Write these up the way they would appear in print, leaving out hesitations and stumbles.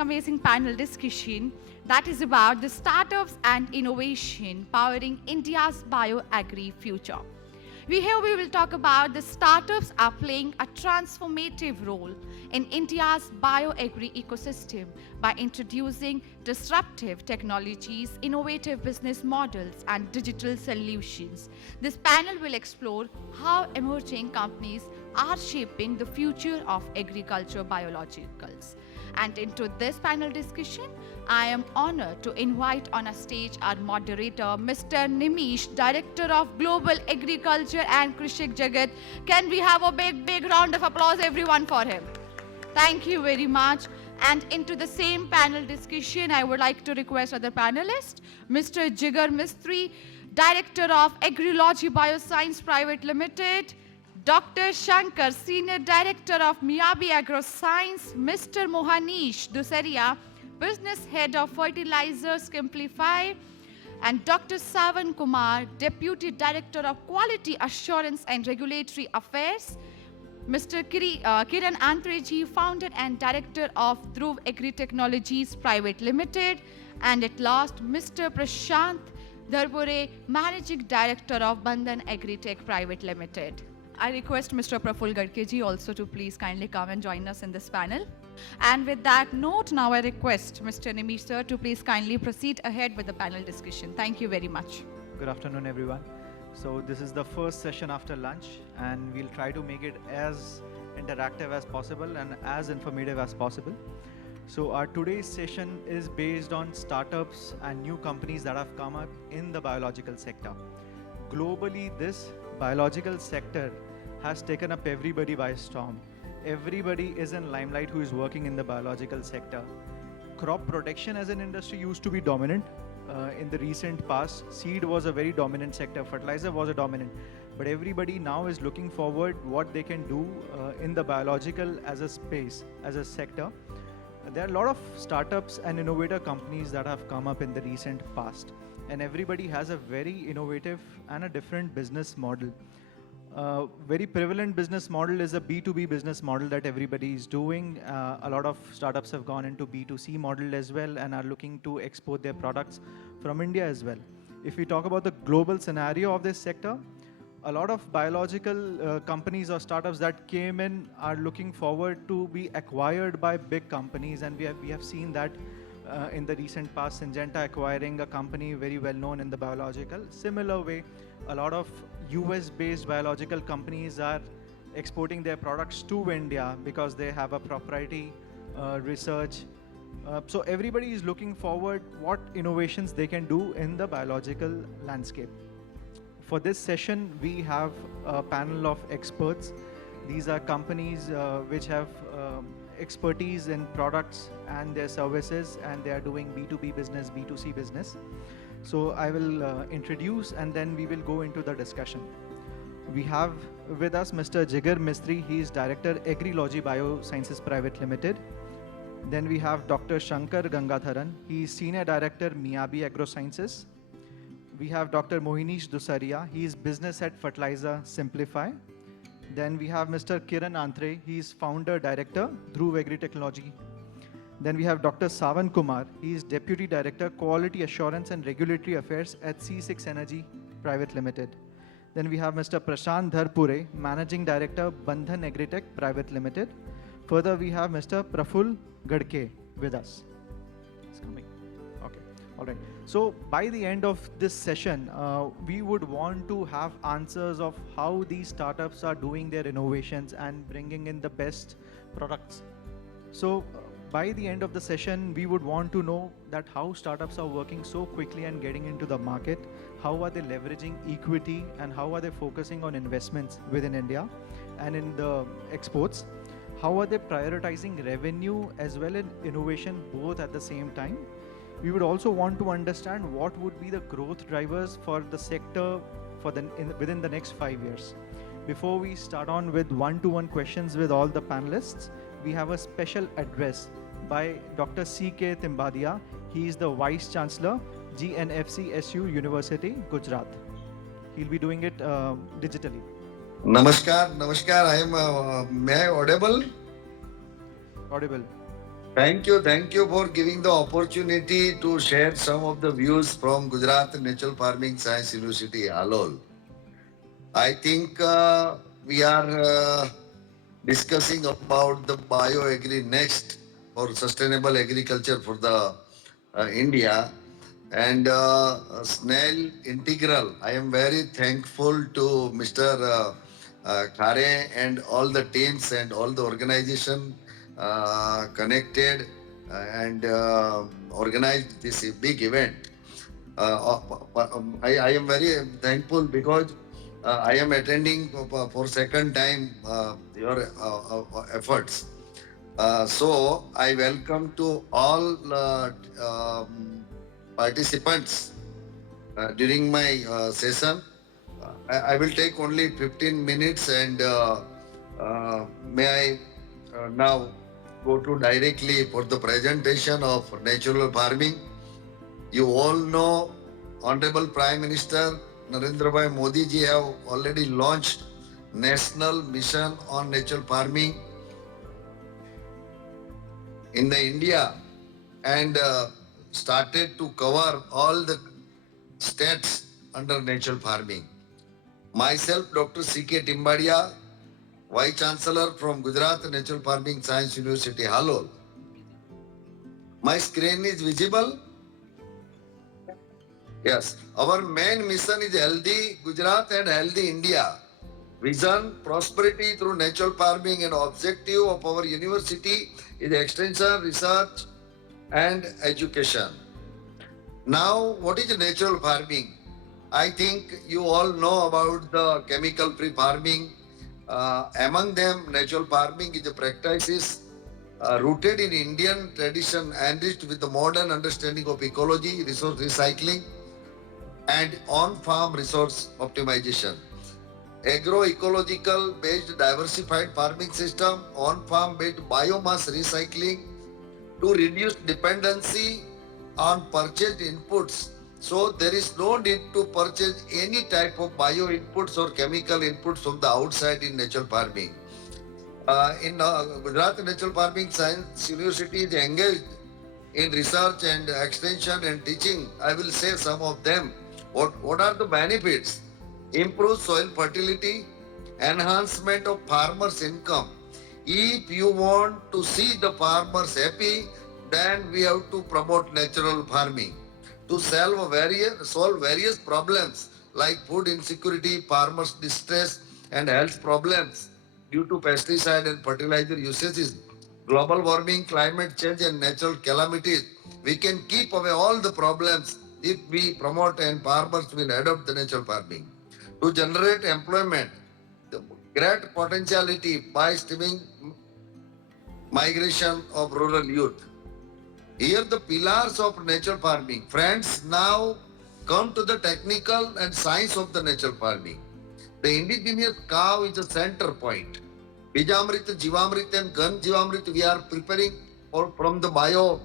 amazing panel discussion that is about the startups and innovation powering India's BioAgri future. We will talk about the startups are playing a transformative role in India's BioAgri ecosystem by introducing disruptive technologies, innovative business models, and digital solutions. This panel will explore how emerging companies are shaping the future of agriculture biologicals. And into this panel discussion, I am honored to invite on a stage our moderator, Mr. Nimish, Director of Global Agriculture and Krishik Jagat. Can we have a big round of applause, everyone, for him? Thank you very much. And into the same panel discussion, I would like to request other panelists, Mr. Jigar Mistry, Director of Agri-biological Bioscience Private Limited, Dr. Shankar, Senior Director of BioAgri Science, Mr. Mohanish Dusaria, Business Head of Fertilizers Simplify, and Dr. Savan Kumar, Deputy Director of Quality Assurance and Regulatory Affairs, Mr. Kiran Antreji, Founder and Director of Dhruv Agri Technologies Private Limited, and at last, Mr. Prashant Dharpure, Managing Director of Bandhan Agri-Tech Private Limited. I request Mr. Praful Gadkeji also to please kindly come and join us in this panel. And with that note, now I request Mr. Nimish sir to please kindly proceed ahead with the panel discussion. Thank you very much. Good afternoon, everyone. So this is the first session after lunch, and we'll try to make it as interactive as possible and as informative as possible. So our today's session is based on startups and new companies that have come up in the biological sector. Globally, this biological sector has taken up everybody by storm. Everybody is in limelight who is working in the biological sector. Crop protection as an industry used to be dominant. In the recent past, seed was a very dominant sector, fertilizer was a dominant, but everybody now is looking forward what they can do in the biological as a space, as a sector. There are a lot of startups and innovator companies that have come up in the recent past, and everybody has a very innovative and a different business model. Very prevalent business model is a B2B business model that everybody is doing. A lot of startups have gone into B2C model as well and are looking to export their products from India as well. If we talk about the global scenario of this sector, a lot of biological companies or startups that came in are looking forward to be acquired by big companies, and we have seen that in the recent past, Syngenta acquiring a company very well known in the biological. Similar way, a lot of US-based biological companies are exporting their products to India because they have a proprietary research. So everybody is looking forward what innovations they can do in the biological landscape. For this session, we have a panel of experts. These are companies which have expertise in products and their services, and they are doing B2B business, B2C business. So I will introduce and then we will go into the discussion. We have with us Mr. Jigar Mistry. He is Director, Agri-biological Biosciences Private Limited. Then we have Dr. Shankar Gangadharan. He is Senior Director, BioAgri Sciences. We have Dr. Mohanish Dusaria. He is Business Head Fertilizer Simplify. Then we have Mr. Kiran Antre. He is Founder Director, Dhruv Agri Technology. Then we have Dr. Savan Kumar. He is Deputy Director, Quality Assurance and Regulatory Affairs at C6 Energy Private Limited. Then we have Mr. Prashant Dharpure, Managing Director, Bandhan Agri-Tech Private Limited. Further, we have Mr. Praful Gadke with us. It's coming. Okay. All right. So by the end of this session, we would want to have answers of how these startups are doing their innovations and bringing in the best products. So by the end of the session, we would want to know that how startups are working so quickly and getting into the market, how are they leveraging equity, and how are they focusing on investments within India and in the exports. How are they prioritizing revenue as well as innovation both at the same time? We would also want to understand what would be the growth drivers for the sector for within the next 5 years. Before we start on with one-to-one questions with all the panelists, we have a special address by Dr. C.K. Timbadia. He is the Vice Chancellor, GNFC SU University, Gujarat. He'll be doing it digitally. Namaskar. I am, may I audible? Audible. Thank you for giving the opportunity to share some of the views from Gujarat Natural Farming Science University, Halol. I think we are discussing about the BioAgri next for sustainable agriculture for the India and Snail Integral. I am very thankful to Mr. Khare and all the teams and all the organization connected and organized this big event. I am very thankful because I am attending for second time your efforts. So I welcome to all participants during my session. I will take only 15 minutes and may I now go to directly for the presentation of natural farming. You all know Honorable Prime Minister Narendra Bhai Modi ji have already launched National Mission on Natural Farming in the India and started to cover all the states under natural farming. Myself, Dr. C.K. Timbadia, Vice Chancellor from Gujarat Natural Farming Science University, Halol. My screen is visible? Yes. Our main mission is healthy Gujarat and healthy India. Vision, prosperity through natural farming, and objective of our university is extension, research, and education. Now, what is natural farming? I think you all know about the chemical-free farming. Among them, natural farming is a practice rooted in Indian tradition, enriched with the modern understanding of ecology, resource recycling, and on-farm resource optimization. Agro-ecological based diversified farming system, on-farm based biomass recycling to reduce dependency on purchased inputs. So there is no need to purchase any type of bio inputs or chemical inputs from the outside in natural farming. In Gujarat Natural Farming Science University is engaged in research and extension and teaching. I will say some of them. What are the benefits? Improve soil fertility, enhancement of farmers' income. If you want to see the farmers happy, then we have to promote natural farming to solve various problems like food insecurity, farmers' distress, and health problems due to pesticide and fertilizer usages, global warming, climate change, and natural calamities. We can keep away all the problems if we promote and farmers will adopt the natural farming. To generate employment, the great potentiality by stemming migration of rural youth. Here the pillars of natural farming. Friends, now come to the technical and science of the natural farming. The indigenous cow is the center point. Bijamrit, Jivamrit and Ghan Jivamrit we are preparing from the bio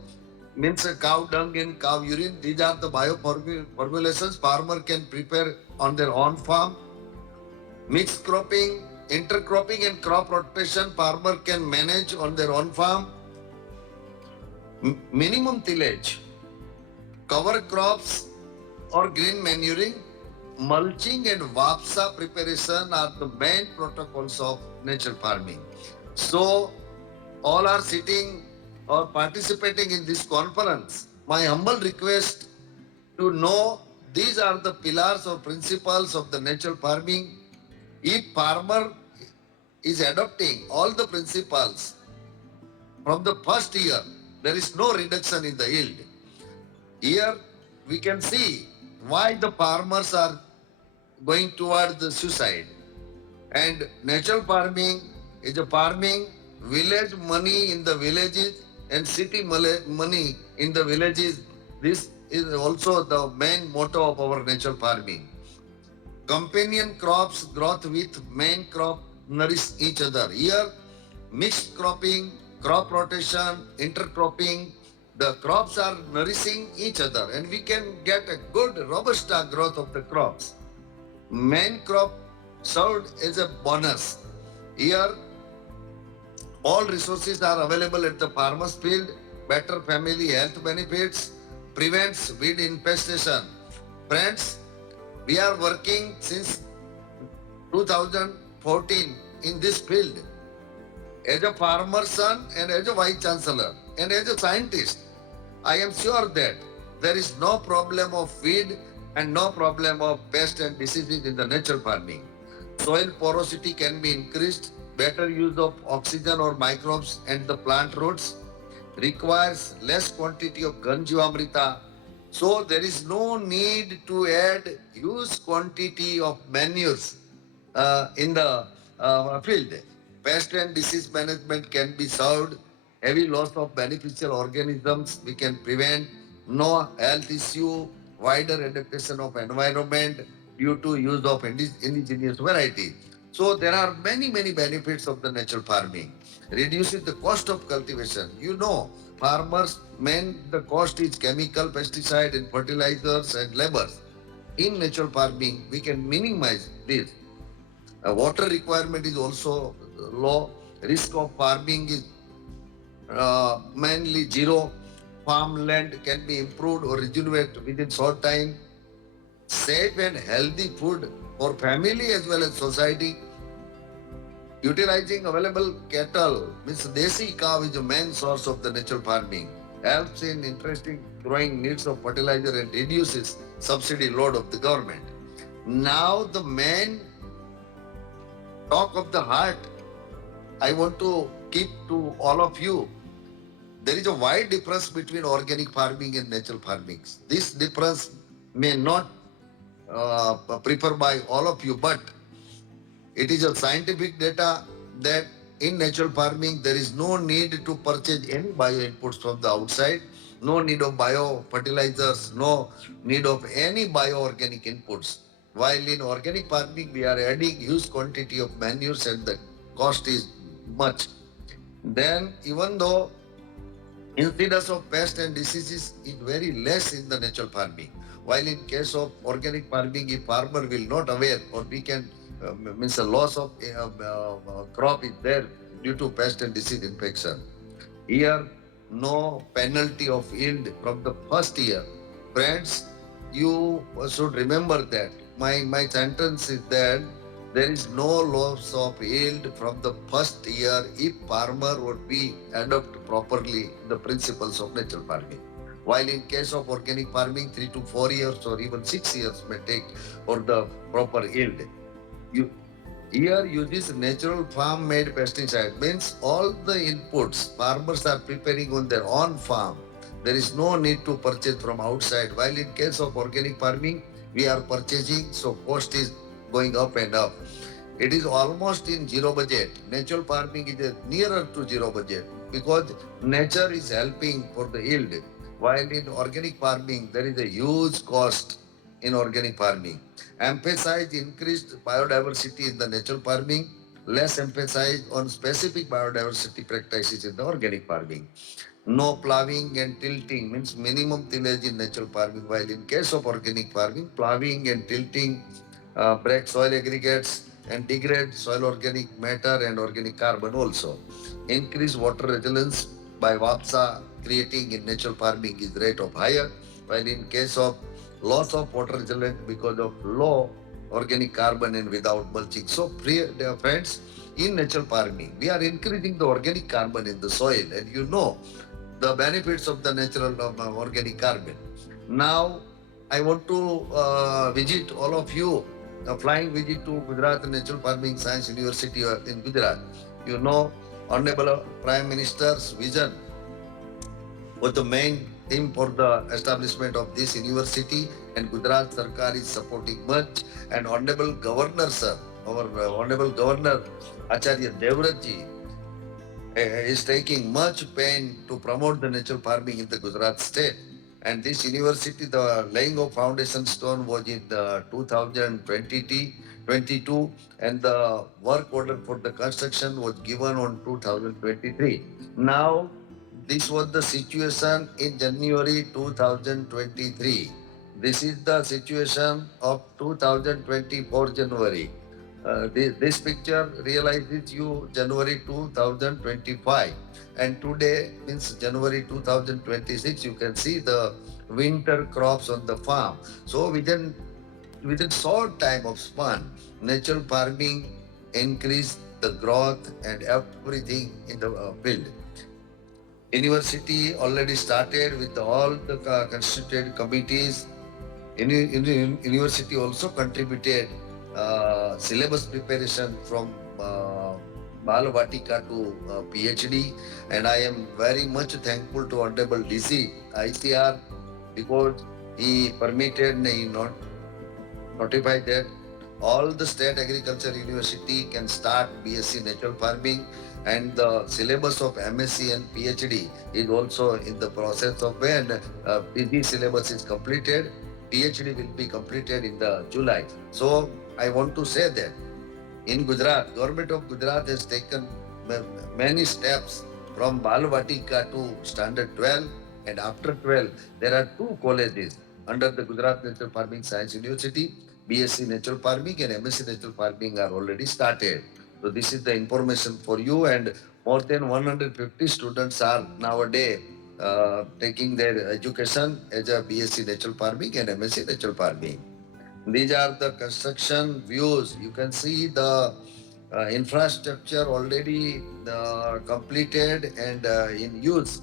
means cow dung and cow urine. These are the bio formulations farmer can prepare on their own farm. Mixed cropping, intercropping and crop rotation farmer can manage on their own farm. Minimum tillage, cover crops or green manuring, mulching and vapsa preparation are the main protocols of natural farming. So all are sitting or participating in this conference. My humble request to know these are the pillars or principles of the natural farming. If farmer is adopting all the principles from the first year, there is no reduction in the yield. Here we can see why the farmers are going toward the suicide. And natural farming is a farming, village money in the villages and city money in the villages. This is also the main motto of our natural farming. Companion crops growth with main crop nourish each other. Here, mixed cropping, crop rotation, intercropping, the crops are nourishing each other and we can get a good robusta growth of the crops. Main crop served as a bonus. Here, All resources are available at the farmer's field. Better family health benefits, prevents weed infestation. Friends, we are working since 2014 in this field as a farmer's son and as a vice chancellor and as a scientist. I am sure that there is no problem of weed and no problem of pest and diseases in the natural farming. Soil porosity can be increased, better use of oxygen or microbes and the plant roots requires less quantity of Ganjivamrita. So there is no need to add huge quantity of manures in the field. Pest and disease management can be solved. Heavy loss of beneficial organisms we can prevent. No health issue. Wider adaptation of environment due to use of indigenous variety. So there are many benefits of the natural farming. Reduces the cost of cultivation. You know, farmers main the cost is chemical, pesticide, and fertilizers and labor. In natural farming, we can minimize this. Water requirement is also low. Risk of farming is mainly zero. Farmland can be improved or rejuvenated within short time. Safe and healthy food for family as well as society. Utilizing available cattle means desi cow is the main source of the natural farming. Helps in interesting growing needs of fertilizer and reduces subsidy load of the government. Now the main talk of the heart I want to keep to all of you. There is a wide difference between organic farming and natural farming. This difference may not prefer by all of you, but it is a scientific data that in natural farming there is no need to purchase any bio inputs from the outside, no need of bio fertilizers, no need of any bioorganic inputs. While in organic farming we are adding huge quantity of manures and the cost is much. Then even though incidence of pests and diseases is very less in the natural farming. While in case of organic farming, if farmer will not aware or we can means a loss of crop is there due to pest and disease infection. Here, no penalty of yield from the first year. Friends, you should remember that. My sentence is that there is no loss of yield from the first year if farmer would be adopt properly the principles of natural farming. While in case of organic farming, 3 to 4 years or even 6 years may take for the proper yield. You, here uses natural farm made pesticide means all the inputs farmers are preparing on their own farm. There is no need to purchase from outside. While in case of organic farming, we are purchasing, so cost is going up and up. It is almost in zero budget. Natural farming is nearer to zero budget because nature is helping for the yield. While in organic farming, there is a huge cost in organic farming. Emphasize increased biodiversity in the natural farming, less emphasis on specific biodiversity practices in the organic farming. No plowing and tilting means minimum tillage in natural farming, while in case of organic farming, plowing and tilting break soil aggregates and degrade soil organic matter and organic carbon also. Increase water resilience by WAPSA creating in natural farming is rate of higher, while in case of loss of water resilience because of low organic carbon and without mulching. So, dear friends, in natural farming, we are increasing the organic carbon in the soil, and you know the benefits of the natural organic carbon. Now, I want to visit all of you, a flying visit to Gujarat Natural Farming Science University in Gujarat. You know, Honorable Prime Minister's vision was the main theme for the establishment of this university, and Gujarat Sarkar is supporting much. And Honorable Governor, sir, our Honorable Governor Acharya Devratji is taking much pain to promote the natural farming in the Gujarat state. And this university, the laying of foundation stone was in the 2022, and the work order for the construction was given on 2023. Now, this was the situation in January 2023. This is the situation of 2024 January. This picture realizes you January 2025, and today means January 2026. You can see the winter crops on the farm. So within short time of span, natural farming increase the growth and everything in the field. University already started with all the constituted committees. University also contributed syllabus preparation from uh, Balavatika to PhD, and I am very much thankful to Honorable DC ICR because he permitted, he notified that all the state agriculture university can start BSc natural farming, and the syllabus of MSc and PhD is also in the process of when PG syllabus is completed. PhD will be completed in the July. So I want to say that in Gujarat, government of Gujarat has taken many steps from Balvatika to standard 12, and after 12 there are two colleges under the Gujarat Natural Farming Science University. BSc Natural Farming and MSc Natural Farming are already started. So this is the information for you, and more than 150 students are nowadays taking their education as a BSc Natural Farming and MSc Natural Farming. These are the construction views. You can see the infrastructure already completed and in use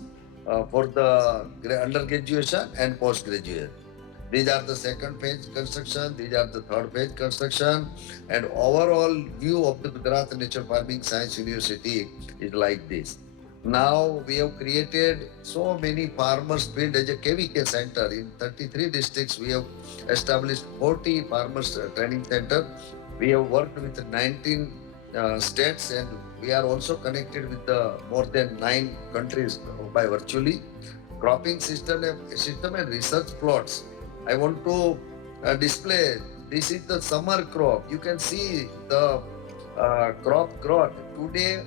for the undergraduation and post-graduate. These are the second phase construction. These are the third phase construction. And overall view of the Gujarat Nature Farming Science University is like this. Now we have created so many farmers field as a KVK center. In 33 districts, we have established 40 farmers training center. We have worked with 19 states, and we are also connected with more than 9 countries by virtually. Cropping system and research plots. I want to display. This is the summer crop. You can see the crop growth. Today,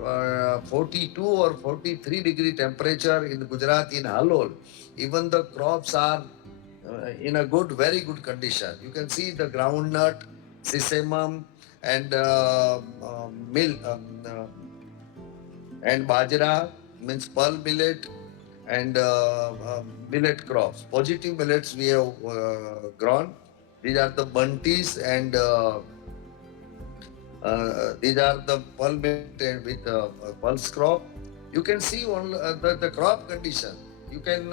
42 or 43-degree temperature in Gujarat in Halol. Even the crops are in a very good condition. You can see the groundnut, sesame, and and bajra means pearl millet and millet crops. Positive millets we have grown. These are the bunties and these are the pearl millet with pulse crop. You can see all the crop condition. You can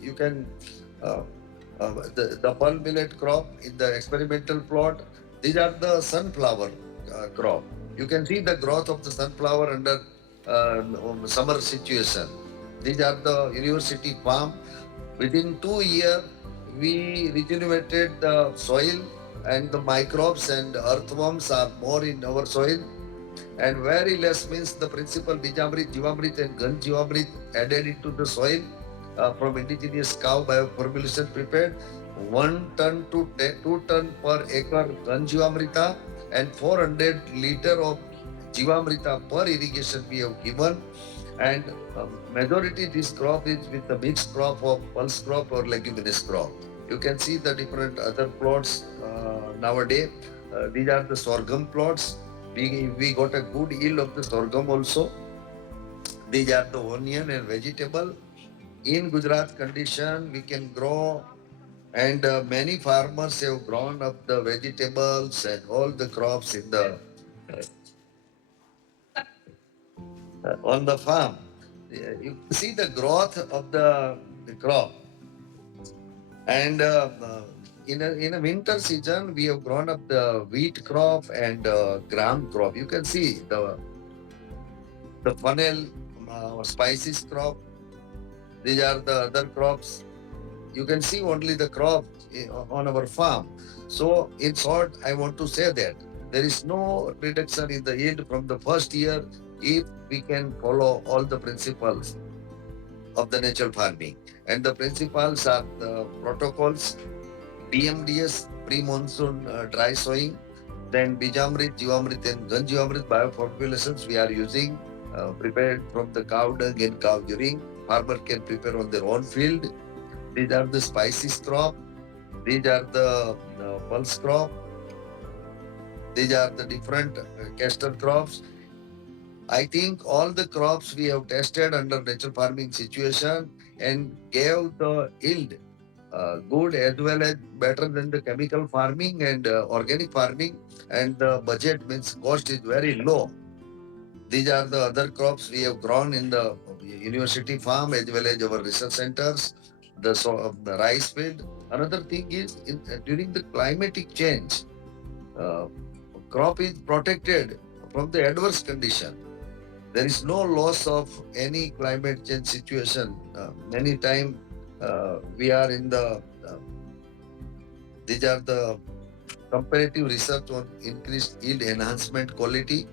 you can the pearl millet crop in the experimental plot. These are the sunflower crop. You can see the growth of the sunflower under summer situation. These are the university farm. Within 2 years, we regenerated the soil, and the microbes and earthworms are more in our soil. And very less means the principal Bijamrit, Jivamrit and Gan Jivamrit added into the soil from indigenous cow bioformulation prepared. 1 ton to 2 ton per acre Gan Jivamrita and 400 liter of Jivamrita per irrigation we have given. And majority this crop is with the mixed crop of pulse crop or leguminous crop. You can see the different other plots nowadays. These are the sorghum plots. We got a good yield of the sorghum also. These are the onion and vegetable. In Gujarat condition, we can grow, and many farmers have grown up the vegetables and all the crops in the on the farm. You see the growth of the crop. And in a winter season, we have grown up the wheat crop and gram crop. You can see the funnel spices crop. These are the other crops. You can see only the crop on our farm. So in short, I want to say that there is no reduction in the yield from the first year if we can follow all the principles of the natural farming. And the principles are the protocols, PMDS, pre-monsoon dry sowing, then Bijamrit, Jivamrit and Ganjivamrit bioformulations we are using, prepared from the cow dung and cow urine. Farmer can prepare on their own field. These are the spices crop. These are the pulse crop. These are the different castor crops. I think all the crops we have tested under natural farming situation and gave the yield good as well as better than the chemical farming and organic farming, and the budget means cost is very low. These are the other crops we have grown in the university farm as well as our research centers, the rice field. Another thing is during the climatic change, uh, crop is protected from the adverse condition. There is no loss of any climate change situation. Many time we are in the these are the comparative research on increased yield enhancement quality.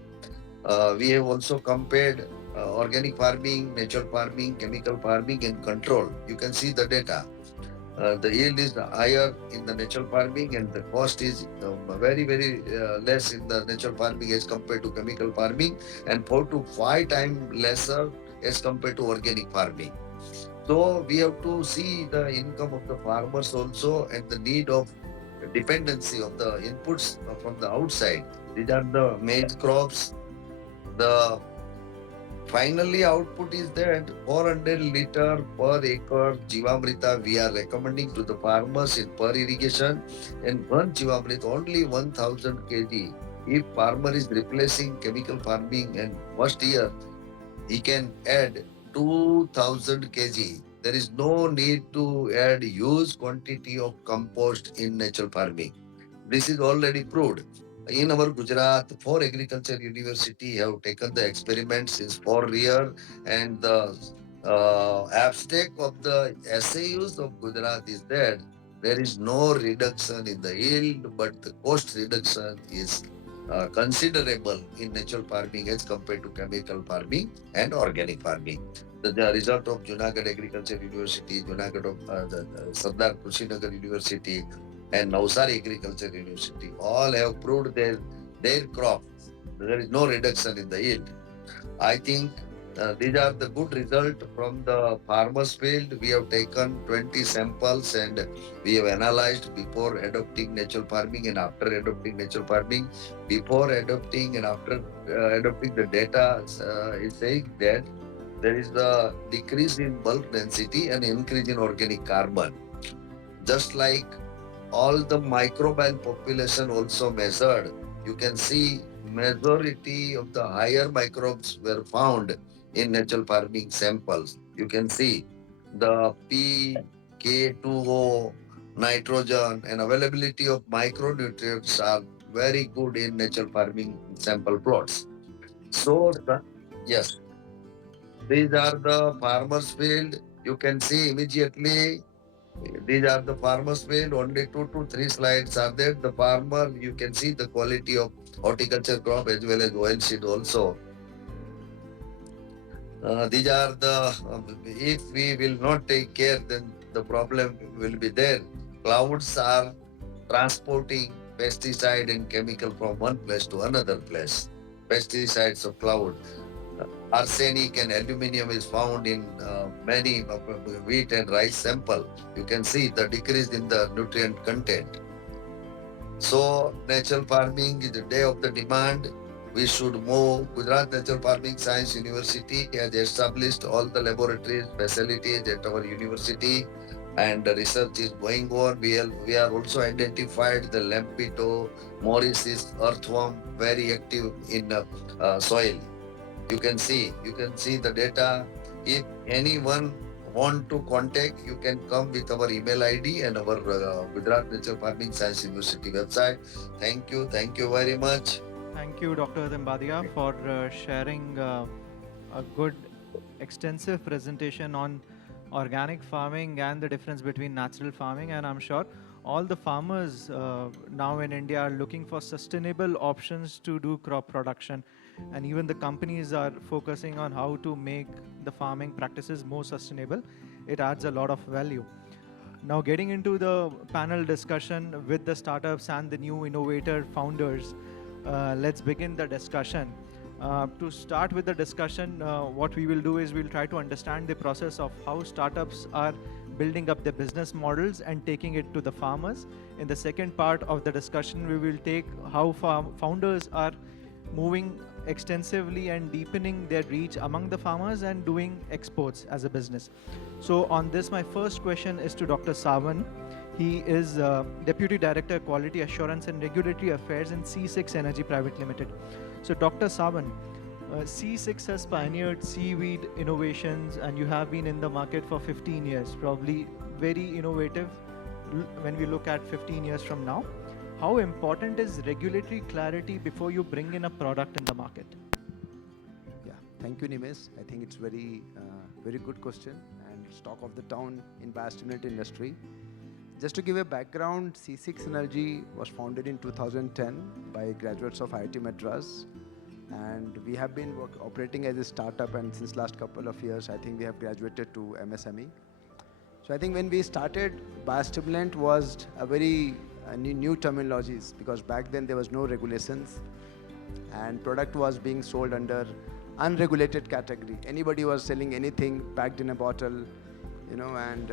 We have also compared organic farming, natural farming, chemical farming, and control. You can see the data. The yield is higher in the natural farming, and the cost is very less in the natural farming as compared to chemical farming, and 4 to 5 times lesser as compared to organic farming. So we have to see the income of the farmers also and the need of dependency of the inputs from the outside. These are the maize crops. The finally output is that 400 liter per acre Jivamrita we are recommending to the farmers in per irrigation, and one Jivamrita only 1000 kg. If farmer is replacing chemical farming and first year he can add 2000 kg. There is no need to add huge quantity of compost in natural farming. This is already proved. In our Gujarat, four agriculture university have taken the experiment since 4 years, and the abstract of the SAUs of Gujarat is that there is no reduction in the yield, but the cost reduction is considerable in natural farming as compared to chemical farming and organic farming. The result of Junagadh Agriculture University, Junagadh of the Sardar Kushinagar University, and Navsari Agriculture University all have proved their crop. There is no reduction in the yield. I think these are the good result from the farmers field. We have taken 20 samples and we have analyzed before adopting natural farming and after adopting natural farming. Before adopting and after adopting, the data is saying that there is a decrease in bulk density and increase in organic carbon. Just like all the microbial population also measured, you can see majority of the higher microbes were found in natural farming samples. You can see the P, K2O, nitrogen, and availability of micronutrients are very good in natural farming sample plots. So, yes, these are the farmers field. You can see immediately these are the farmers field. Only 2 to 3 slides are there. The farmer, you can see the quality of horticulture crop as well as oilseed also. These are the, if we will not take care, then the problem will be there. Clouds are transporting pesticide and chemical from one place to another place. Pesticides of cloud. Arsenic and aluminum is found in many wheat and rice sample. You can see the decrease in the nutrient content. So natural farming is the day of the demand. We should move. Gujarat Natural Farming Science University has established all the laboratories, facilities at our university, and the research is going on. We are also identified the Lampito, Maurice's earthworm, very active in soil. You can see the data. If anyone want to contact, you can come with our email ID and our Gujarat Nature Farming Science University website. Thank you very much. Thank you, Dr. Dimbadia, for sharing a good, extensive presentation on organic farming and the difference between natural farming. And I'm sure all the farmers now in India are looking for sustainable options to do crop production. And even the companies are focusing on how to make the farming practices more sustainable. It adds a lot of value. Now, getting into the panel discussion with the startups and the new innovator founders, let's begin the discussion. To start with the discussion, what we will do is we'll try to understand the process of how startups are building up their business models and taking it to the farmers. In the second part of the discussion, we will take how founders are moving extensively and deepening their reach among the farmers and doing exports as a business. So on this, my first question is to Dr. Sawan. He is Deputy Director, Quality Assurance and Regulatory Affairs in C6 Energy Private Limited. So Dr. Sawan, C6 has pioneered seaweed innovations and you have been in the market for 15 years, probably very innovative when we look at 15 years from now. How important is regulatory clarity before you bring in a product in the market? Yeah, thank you, Nimesh. I think it's very good question and it's talk of the town in biostimulant industry. Just to give a background, C6 Energy was founded in 2010 by graduates of IIT Madras, and we have been operating as a startup, and since last couple of years, I think we have graduated to MSME. So I think when we started, biostimulant was a very new terminologies, because back then there was no regulations and product was being sold under unregulated category. Anybody was selling anything packed in a bottle, and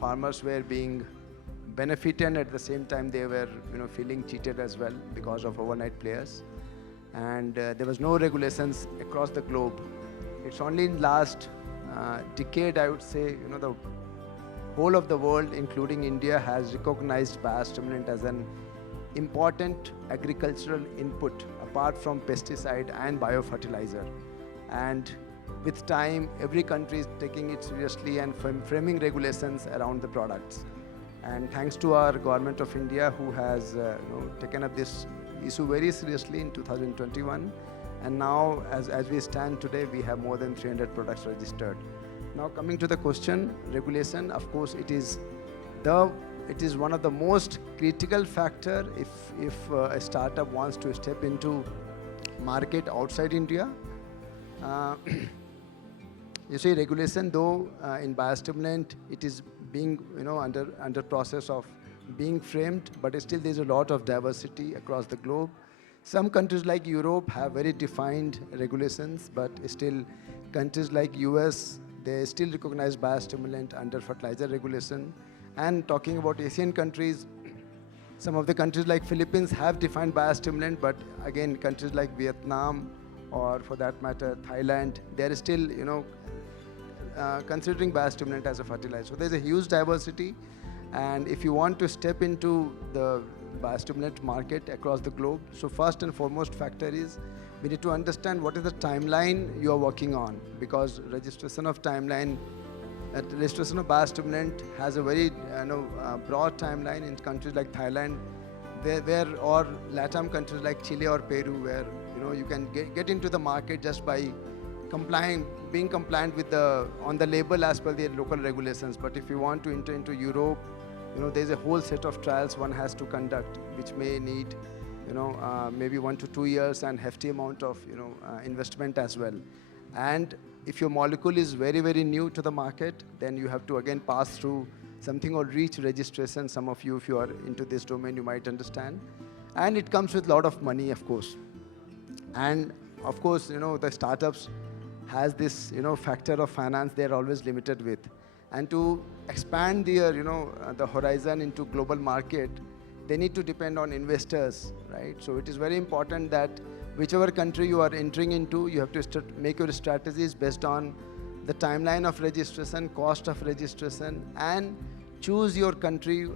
farmers were being benefited, and at the same time they were feeling cheated as well because of overnight players. And there was no regulations across the globe. It's only in last decade, I would say, the whole of the world, including India, has recognized biostimulant as an important agricultural input apart from pesticide and biofertilizer. And with time, every country is taking it seriously and framing regulations around the products. And thanks to our government of India, who has taken up this issue very seriously in 2021. And now, as we stand today, we have more than 300 products registered. Now coming to the question, regulation, of course, it is one of the most critical factor if a startup wants to step into market outside India. You see, regulation, though in biostimulant, it is being under process of being framed, but still there's a lot of diversity across the globe. Some countries like Europe have very defined regulations, but still countries like US, they still recognize biostimulant under fertilizer regulation. And talking about Asian countries, some of the countries like Philippines have defined biostimulant, but again, countries like Vietnam or for that matter, Thailand, they are still, considering biostimulant as a fertilizer. So there's a huge diversity. And if you want to step into the biostimulant market across the globe, so first and foremost factor is we need to understand what is the timeline you are working on, because registration of timeline, registration of biostimulant has a very broad timeline in countries like Thailand, or LATAM countries like Chile or Peru, where you can get into the market just by being compliant with on the label as per the local regulations. But if you want to enter into Europe, there's a whole set of trials one has to conduct, which may need maybe 1 to 2 years and hefty amount of investment as well. And if your molecule is very, very new to the market, then you have to again pass through something called REACH registration. Some of you, if you are into this domain, you might understand. And it comes with a lot of money, of course. And of course, the startups has this factor of finance they're always limited with. And to expand their the horizon into global market, they need to depend on investors, right? So it is very important that whichever country you are entering into, you have to make your strategies based on the timeline of registration, cost of registration, and choose your country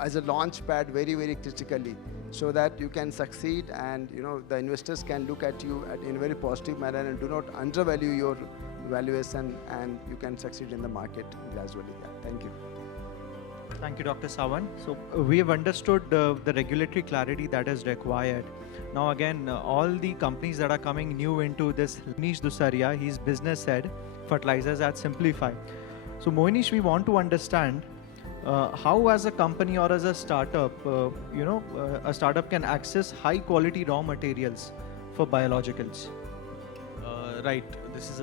as a launch pad very, very critically, so that you can succeed and the investors can look at you in a very positive manner and do not undervalue your valuation, and you can succeed in the market gradually. Yeah. Thank you. Thank you, Dr. Sawan. So we have understood the regulatory clarity that is required. Now again, all the companies that are coming new into this, Mohnish Dusaria, he's business head, fertilizers at Simplify. So Mohnish, we want to understand how as a company or as a startup, a startup can access high quality raw materials for biologicals. Right. This is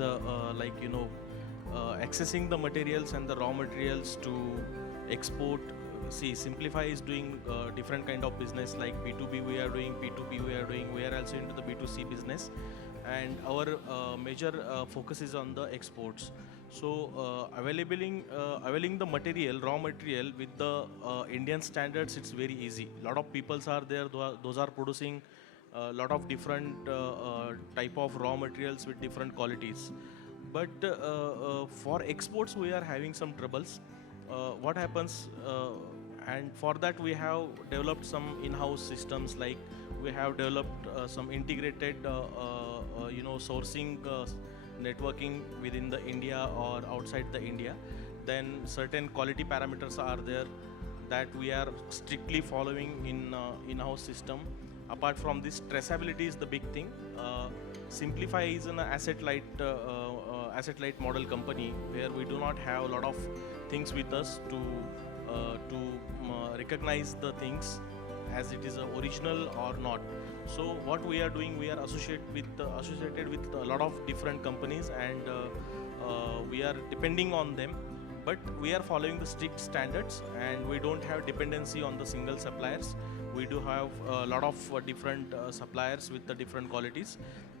accessing the materials and the raw materials to export. See, Simplify is doing different kind of business, like B2B we are doing, P2P we are doing. We are also into the B2C business, and our major focus is on the exports. So availing the material, raw material with the Indian standards, it's very easy. Lot of peoples are there, those are producing a lot of different type of raw materials with different qualities. But for exports, we are having some troubles. What happens? And for that, we have developed some in-house systems, like we have developed some integrated, sourcing networking within the India or outside the India. Then certain quality parameters are there that we are strictly following in in-house system. Apart from this, traceability is the big thing. Simplify is an asset-light model company where we do not have a lot of things with us to recognize the things as it is original or not. So what we are doing, we are associated with a lot of different companies, and we are depending on them. But we are following the strict standards, and we don't have dependency on the single suppliers. We do have a lot of different suppliers with the different qualities,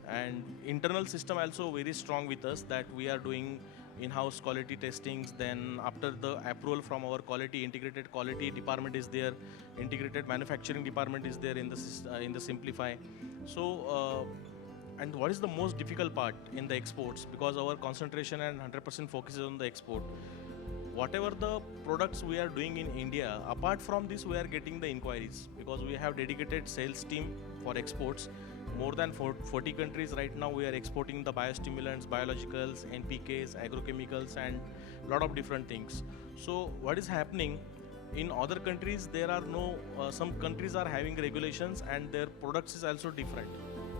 and internal system also very strong with us, that we are doing in-house quality testings. Then after the approval from our integrated quality department is there, integrated manufacturing department is there in the Simplify. So and what is the most difficult part in the exports, because our concentration and 100% focus is on the export. Whatever the products we are doing in India, apart from this, we are getting the inquiries, because we have dedicated sales team for exports. More than 40 countries right now we are exporting the biostimulants, biologicals, NPKs, agrochemicals, and lot of different things. So what is happening in other countries, there are no, some countries are having regulations and their products is also different,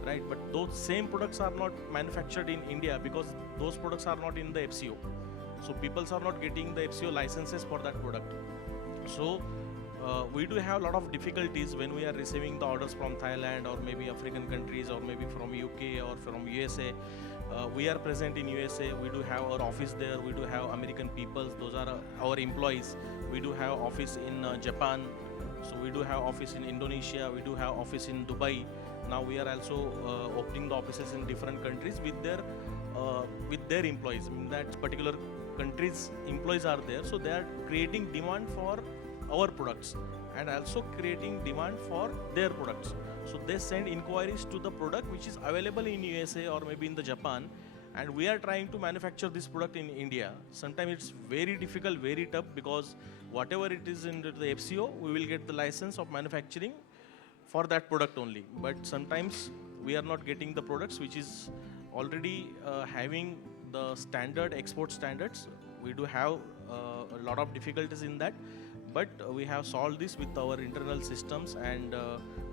right? But those same products are not manufactured in India, because those products are not in the FCO. So people are not getting the FCO licenses for that product. So we do have a lot of difficulties when we are receiving the orders from Thailand or maybe African countries or maybe from UK or from USA. We are present in USA. We do have our office there. We do have American peoples. Those are our employees. We do have office in Japan. So we do have office in Indonesia. We do have office in Dubai. Now we are also opening the offices in different countries with their employees. In that particular countries, employees are there. So they are creating demand for our products and also creating demand for their products. So they send inquiries to the product which is available in USA or maybe in the Japan, and we are trying to manufacture this product in India. Sometimes it's very difficult, very tough, because whatever it is in the FCO, we will get the license of manufacturing for that product only. But sometimes we are not getting the products which is already having the standard export standards. We do have a lot of difficulties in that, but we have solved this with our internal systems, and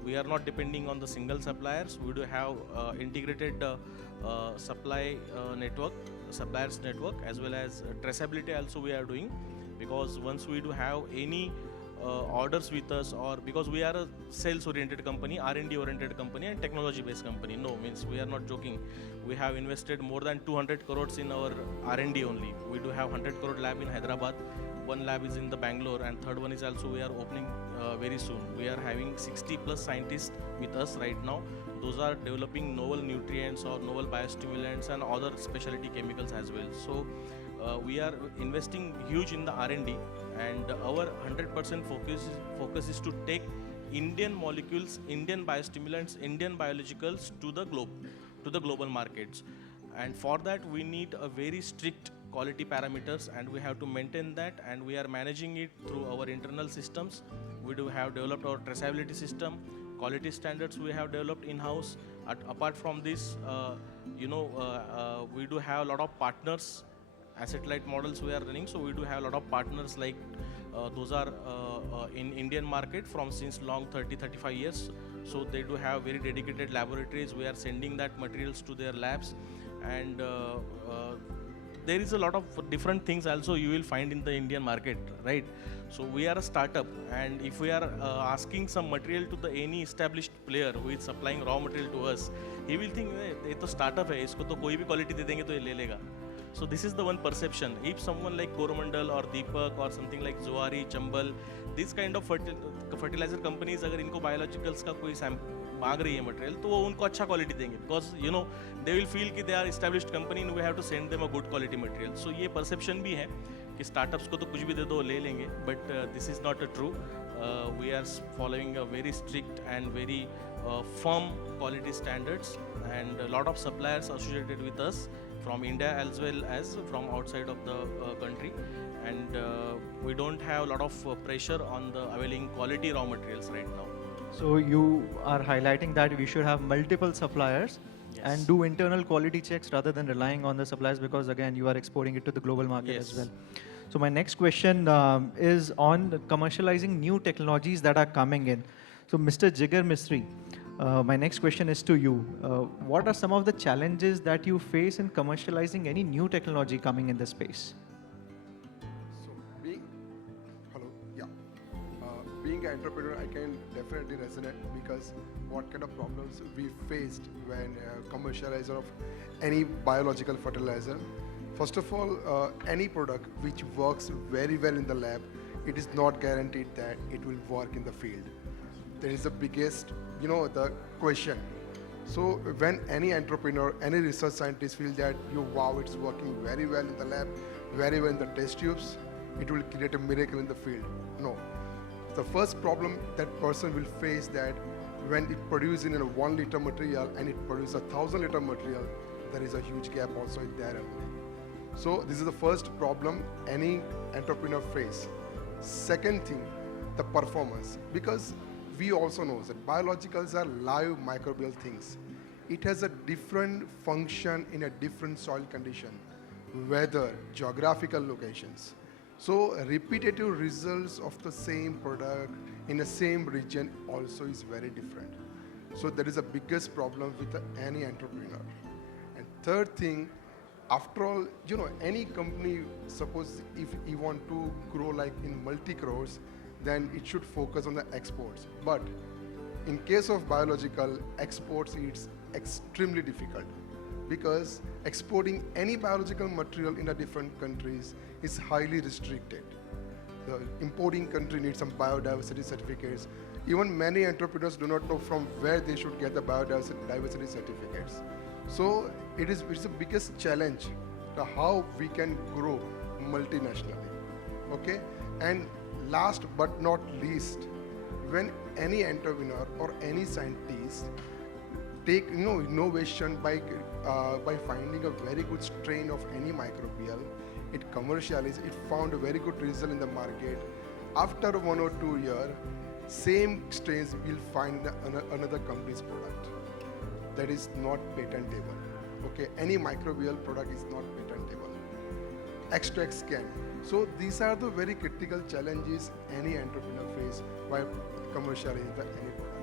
we are not depending on the single suppliers. We do have integrated suppliers network, as well as traceability also we are doing, because once we do have any orders with us, or because we are a sales oriented company, R&D oriented company, and technology based company. No, means we are not joking. We have invested more than 200 crores in our R&D only. We do have 100 crore lab in Hyderabad. One lab is in the Bangalore, and third one is also we are opening very soon. We are having 60 plus scientists with us right now. Those are developing novel nutrients or novel biostimulants and other specialty chemicals as well. So we are investing huge in the R&D, and our 100% focus is to take Indian molecules, Indian biostimulants, Indian biologicals to the global markets. And for that we need a very strict quality parameters, and we have to maintain that, and we are managing it through our internal systems. We do have developed our traceability system, quality standards we have developed in-house. Apart from this, we do have a lot of partners, asset-light models we are running. So we do have a lot of partners, like those are in Indian market from since long 30-35 years. So they do have very dedicated laboratories. We are sending that materials to their labs, and there is a lot of different things also you will find in the Indian market, right? So we are a startup, and if we are asking some material to any established player who is supplying raw material to us, he will think, ये तो startup है, इसको तो कोई भी quality दे देंगे तो ये ले लेगा. So this is the one perception. If someone like Coromandel or Deepak or something like Zuari, Chambal, these kind of fertilizer companies, अगर इनको biologicals का कोई मांग रही है मटेरियल तो वो उनको अच्छा क्वालिटी देंगे, because you know they will feel कि they are established company and we have to send them a good quality material. So ये परसेप्शन भी है कि स्टार्टअप्स को तो कुछ भी दे दो ले लेंगे, but this is not a true. We are following a very strict and very firm quality standards, and a lot of suppliers associated with us from India as well as from outside of the country, and we don't have a lot of pressure on the availing quality raw materials right now. So you are highlighting that we should have multiple suppliers Yes. and do internal quality checks rather than relying on the suppliers, because again you are exporting it to the global market Yes. as well. So my next question is on commercializing new technologies that are coming in. So Mr. Jigar Misri, my next question is to you. What are some of the challenges that you face in commercializing any new technology coming in the space? So being an entrepreneur, I can definitely resonate, because what kind of problems we faced when commercialization of any biological fertilizer. First of all, any product which works very well in the lab, it is not guaranteed that it will work in the field. That is the biggest, the question. So when any entrepreneur, any research scientist feel that wow, it's working very well in the lab, very well in the test tubes, it will create a miracle in the field. No. The first problem that person will face, that when it produces in a 1 liter material and it produces 1,000 liter material, there is a huge gap also in there. So this is the first problem any entrepreneur face. Second thing, the performance, because we also know that biologicals are live microbial things. It has a different function in a different soil condition, weather, geographical locations. So repetitive results of the same product in the same region also is very different. So that is the biggest problem with any entrepreneur. And third thing, after all, any company, suppose if you want to grow like in multi-crores, then it should focus on the exports. But in case of biological exports, it's extremely difficult, because exporting any biological material in a different countries is highly restricted. The importing country needs some biodiversity certificates. Even many entrepreneurs do not know from where they should get the biodiversity certificates. So it's the biggest challenge to how we can grow multinationally. Okay, and last but not least, when any entrepreneur or any scientist take innovation by finding a very good strain of any microbial, it commercialized, it found a very good result in the market. After 1 or 2 years, same strains will find another company's product. That is not patentable. Okay, any microbial product is not patentable. Extracts can. So these are the very critical challenges any entrepreneur face while commercializing any product.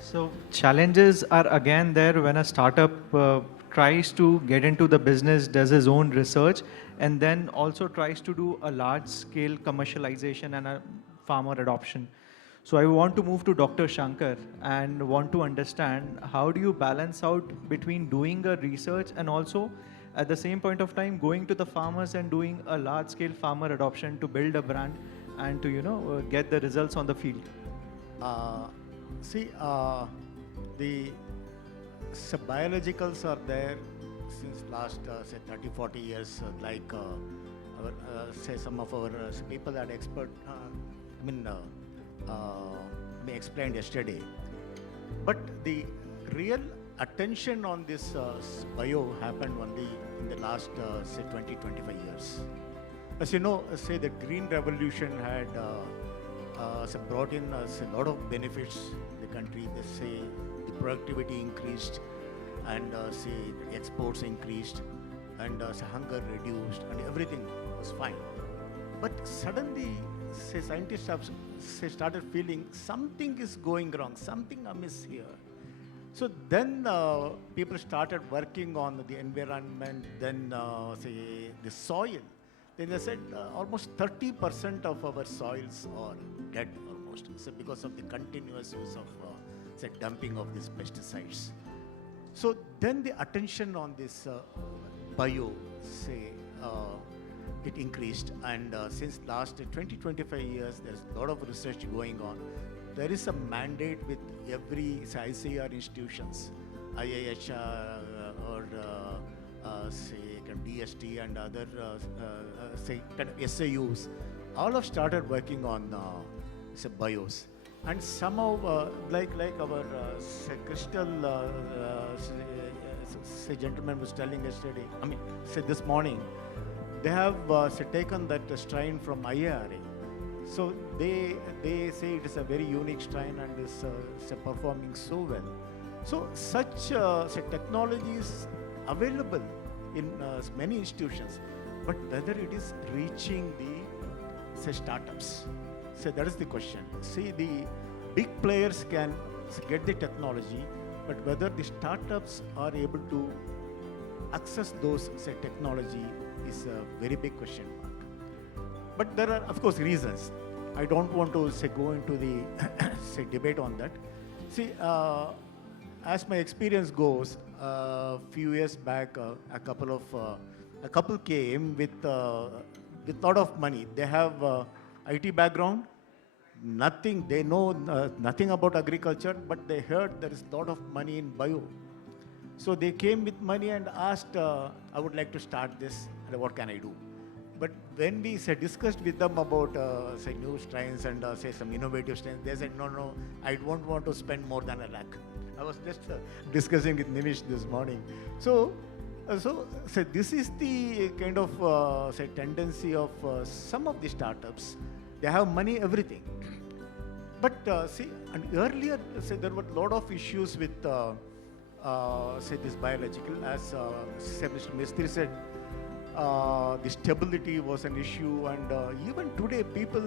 So challenges are again there when a startup tries to get into the business, does his own research, and then also tries to do a large scale commercialization and a farmer adoption. So I want to move to Dr. Shankar and want to understand, how do you balance out between doing a research and also at the same point of time going to the farmers and doing a large scale farmer adoption to build a brand and to get the results on the field? The biologicals are there since last say 30-40 years, like our, say some of our people that expert we explained yesterday. But the real attention on this bio happened only in the last say 20-25 years. As you know, say the green revolution had brought in a lot of benefits in the country. They say the productivity increased, and say exports increased, and hunger reduced, and everything was fine. But suddenly, say scientists have started feeling something is going wrong, something amiss here. So then people started working on the environment, then say the soil. Then they said almost 30% of our soils are dead almost, so because of the continuous use of say dumping of these pesticides. So then the attention on this bio, say it increased. And since last 20-25 years, there's a lot of research going on. There is a mandate with every ICR institutions, IIH or say DST and other say kind of SAUs, all have started working on say bios. And somehow, like our say Crystal, say gentleman was telling yesterday, I mean, say this morning, they have say taken that strain from IARA. So they say it is a very unique strain and is say performing so well. So such say technology is available in many institutions, but whether it is reaching the say startups. So that is the question. See, the big players can get the technology, but whether the startups are able to access those say technology is a very big question mark. But there are, of course, reasons. I don't want to say go into the say debate on that. See, as my experience goes, a few years back, a couple came with lot of money. They have IT background, nothing. They know nothing about agriculture, but they heard there is a lot of money in bio. So they came with money and asked, I would like to start this, and what can I do? But when we discussed with them about say new strains and say some innovative strains, they said, no, I don't want to spend more than $1 lakh. I was just discussing with Nimish this morning. So this is the kind of say tendency of some of the startups. They have money, everything. But see, and earlier, say there were a lot of issues with say this biological, as say Mr. Mistry said. The stability was an issue, and even today people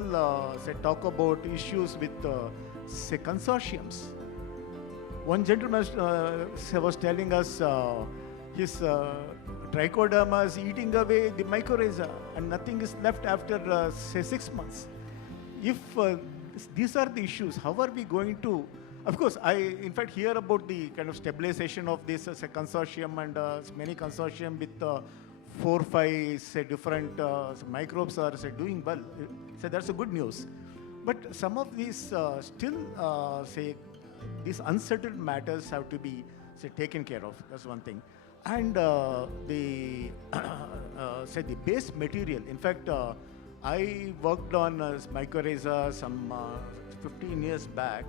say talk about issues with say consortiums. One gentleman was telling us his trichoderma is eating away the mycorrhiza, and nothing is left after say 6 months. If these are the issues, how are we going to? Of course, I in fact hear about the kind of stabilization of this as a consortium, and many consortium with 4-5 say different microbes are say doing well. So that's a good news. But some of these still say these unsettled matters have to be say taken care of. That's one thing. And the say the base material. In fact, I worked on mycorrhiza some 15 years back.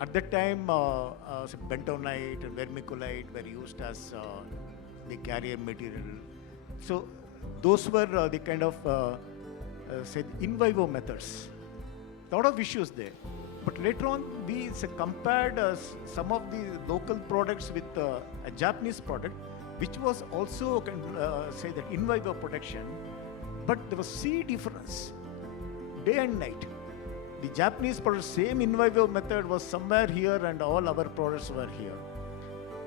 At that time, bentonite and vermiculite were used as the carrier material. So those were the kind of say in vivo methods. A lot of issues there. But later on, we compared some of the local products with a Japanese product, which was also say that in vivo production, but there was sea difference, day and night. The Japanese product, same in vivo method was somewhere here, and all our products were here.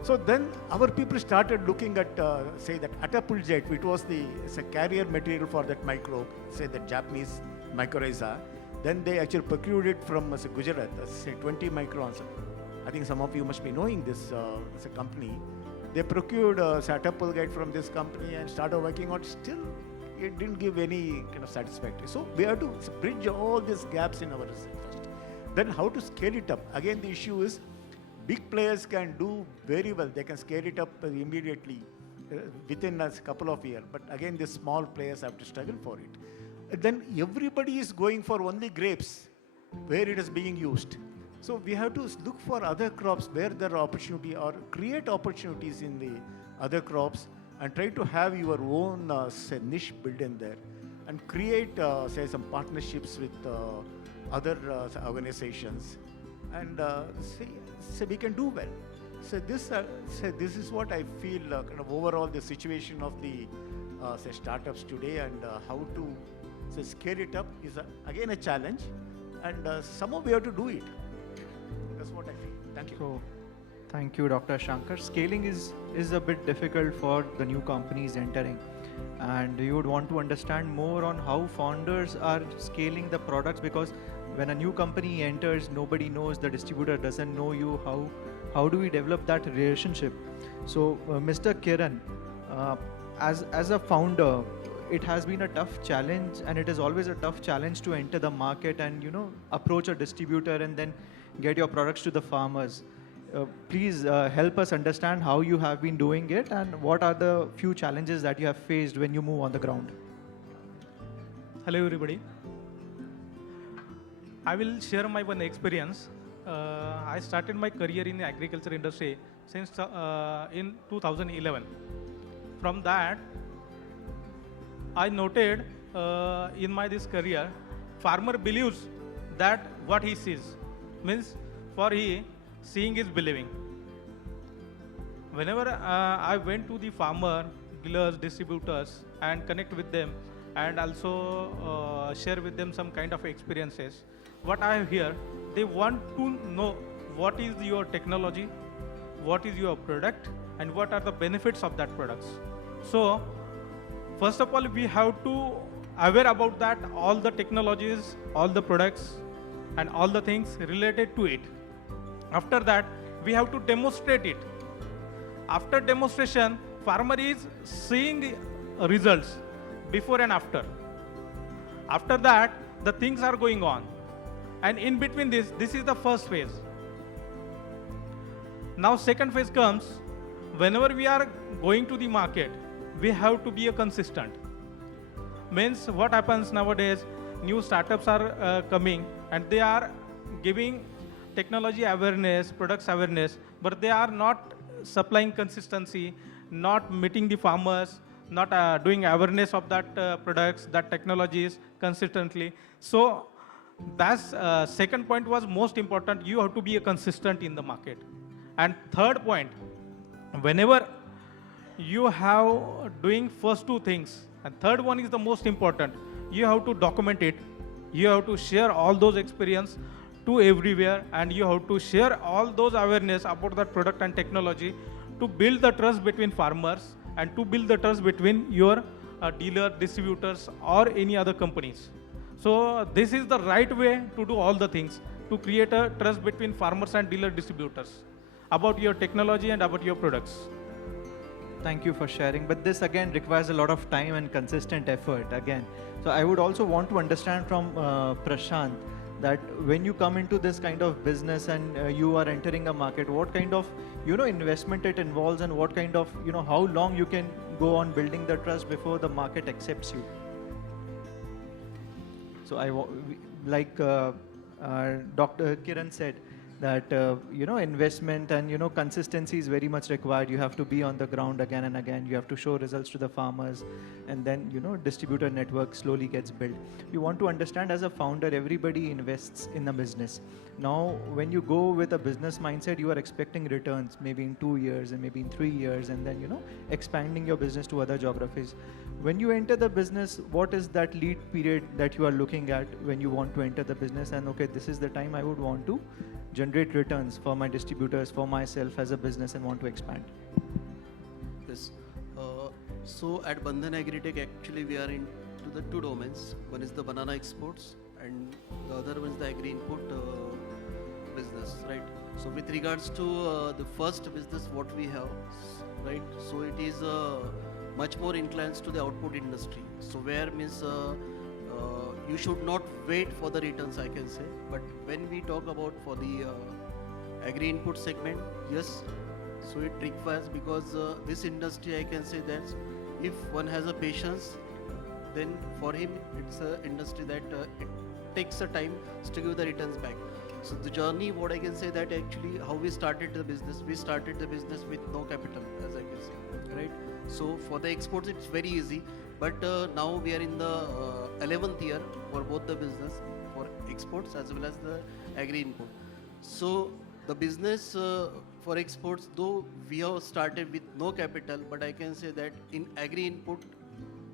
So then our people started looking at, say that atapulgite, which was the carrier material for that microbe, say the Japanese mycorrhiza. Then they actually procured it from Gujarat, say 20 microns. I think some of you must be knowing this as a company. They procured atapulgite from this company and started working on. Still, it didn't give any kind of satisfactory. So we have to bridge all these gaps in our research first. Then how to scale it up? Again, the issue is big players can do very well. They can scale it up immediately within a couple of years. But again, the small players have to struggle for it. Then everybody is going for only grapes where it is being used. So we have to look for other crops where there are opportunity, or create opportunities in the other crops, and try to have your own say niche built in there, and create say some partnerships with other organizations, and say we can do well. So this is what I feel kind of overall the situation of the say startups today, and how to say scale it up is again a challenge, and somehow we have to do it. That's what I feel. Thank you. So, thank you, Dr. Shankar. Scaling is a bit difficult for the new companies entering, and you would want to understand more on how founders are scaling the products, because when a new company enters, nobody knows, the distributor doesn't know you. How do we develop that relationship? So, Mr. Kiran, as a founder, it has been a tough challenge, and it is always a tough challenge to enter the market and approach a distributor and then get your products to the farmers. Please help us understand how you have been doing it and what are the few challenges that you have faced when you move on the ground. Hello everybody. I will share my one experience. I started my career in the agriculture industry since in 2011. From that, I noted in my this career, farmer believes that what he sees, means for he seeing is believing. Whenever I went to the farmer, dealers, distributors and connect with them and also share with them some kind of experiences, what I hear, they want to know what is your technology, what is your product and what are the benefits of that products. So first of all, we have to aware about that, all the technologies, all the products and all the things related to it. After that, we have to demonstrate it. After demonstration, farmer is seeing results before and after. After that, the things are going on. And in between this is the first phase. Now second phase comes, whenever we are going to the market, we have to be a consistent. Means what happens nowadays, new startups are coming and they are giving technology awareness, products awareness, but they are not supplying consistency, not meeting the farmers, not doing awareness of that products, that technologies consistently. So that's second point was most important. You have to be a consistent in the market. And third point, whenever you have doing first two things, and third one is the most important, you have to document it. You have to share all those experience to everywhere, and you have to share all those awareness about that product and technology to build the trust between farmers and to build the trust between your dealer, distributors or any other companies. So this is the right way to do all the things, to create a trust between farmers and dealer distributors about your technology and about your products. Thank you for sharing, but this again requires a lot of time and consistent effort again. So I would also want to understand from Prashant that when you come into this kind of business and you are entering a market, what kind of investment it involves and what kind of how long you can go on building the trust before the market accepts you. So like Dr. Kiran said, that investment and consistency is very much required. You have to be on the ground again and again. You have to show results to the farmers, and then distributor network slowly gets built. You want to understand, as a founder, everybody invests in a business. Now when you go with a business mindset, you are expecting returns maybe in 2 years and maybe in 3 years, and then expanding your business to other geographies. When you enter the business, what is that lead period that you are looking at when you want to enter the business, and okay, this is the time I would want to generate returns for my distributors, for myself as a business, and want to expand? Yes. So at Bandhan Agritech, actually we are into the two domains. One is the banana exports and the other one is the agri input business, right? So with regards to the first business what we have, right? So it is much more inclined to the output industry. So where means you should not wait for the returns, I can say. But when we talk about for the agri input segment, yes, so it requires, because this industry, I can say that if one has a patience, then for him it's an industry that it takes a time to give the returns back. So the journey, what I can say that actually how we started the business with no capital, as I can say, right? So for the exports it's very easy, but now we are in the 11th year for both the business, for exports as well as the agri input. So the business for exports, though we have started with no capital, but I can say that in agri input,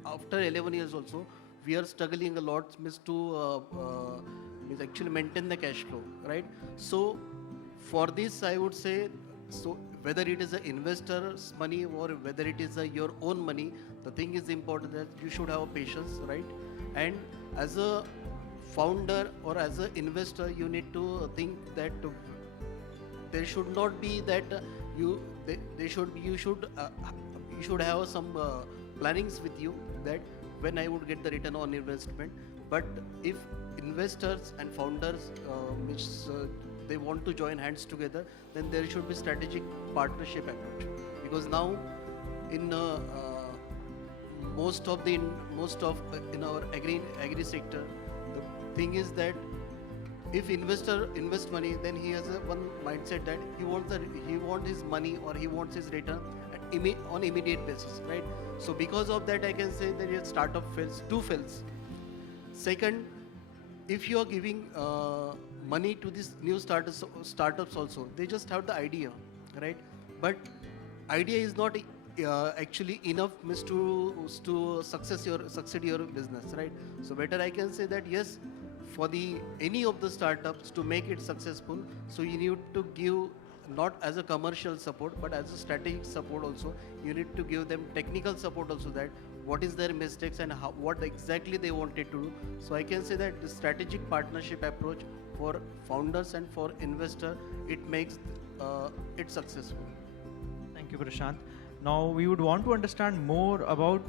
after 11 years also, we are struggling a lot to actually maintain the cash flow, right? So for this, I would say, so whether it is an investor's money or whether it is your own money, the thing is important that you should have patience, right? And as a founder or as an investor, you need to think that there should not be that you should have some plannings with you, that when I would get the return on investment. But if investors and founders, which they want to join hands together, then there should be strategic partnership approach. Because now, in most of in our agri sector, the thing is that if investor invests money, then he has one mindset that he wants his money or he wants his return on immediate basis, right? So because of that, I can say that your startup fails, two fails. Second, if you are giving money to these new startups also, they just have the idea, right? But idea is not actually enough means to succeed your business, right? So better I can say that yes, for any of the startups to make it successful, so you need to give not as a commercial support but as a strategic support also. You need to give them technical support also, that what is their mistakes and what exactly they wanted to do. So I can say that the strategic partnership approach for founders and for investor, it makes it successful. Thank you, Prashant. Now we would want to understand more about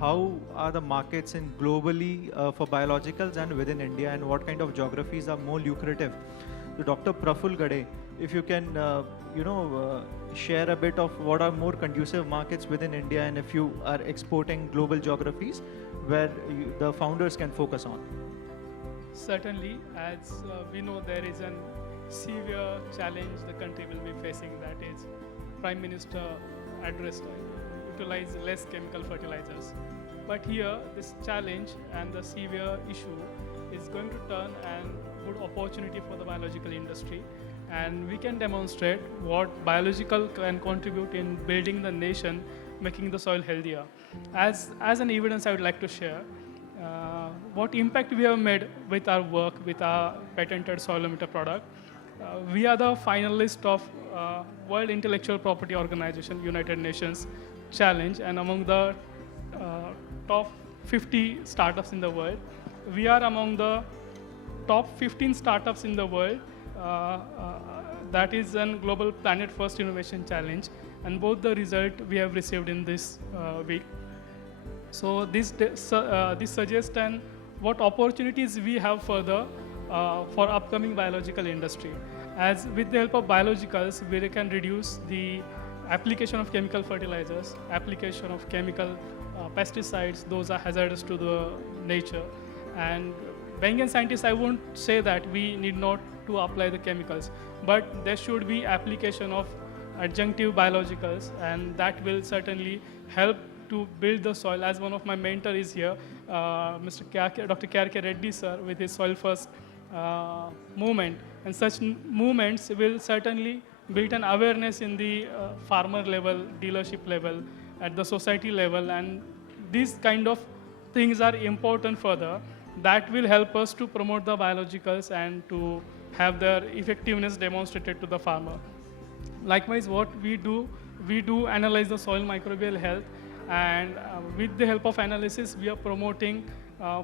how are the markets in globally for biologicals and within India, and what kind of geographies are more lucrative. So Dr. Praful Gade, if you can share a bit of what are more conducive markets within India, and if you are exporting global geographies where the founders can focus on. Certainly, as we know, there is a severe challenge the country will be facing, that is Prime Minister addressed utilize less chemical fertilizers. But here, this challenge and the severe issue is going to turn an good opportunity for the biological industry, and we can demonstrate what biological can contribute in building the nation, making the soil healthier. As an evidence, I would like to share what impact we have made with our work, with our patented soilometer product. We are the finalist of World Intellectual Property Organization, United Nations Challenge, and among the top 50 startups in the world. We are among the top 15 startups in the world. That is a global Planet First Innovation Challenge, and both the result we have received in this week. So this suggests what opportunities we have further for upcoming biological industry. As with the help of biologicals, we can reduce the application of chemical fertilizers, application of chemical pesticides. Those are hazardous to the nature. And being a scientist, I won't say that we need not to apply the chemicals, but there should be application of adjunctive biologicals, and that will certainly help to build the soil. As one of my mentors is here, Dr. K.R.K. Reddy sir, with his Soil First movement, and such movements will certainly build an awareness in the farmer level, dealership level, at the society level, and these kind of things are important further. That will help us to promote the biologicals and to have their effectiveness demonstrated to the farmer. Likewise, what we do analyze the soil microbial health, and with the help of analysis, we are promoting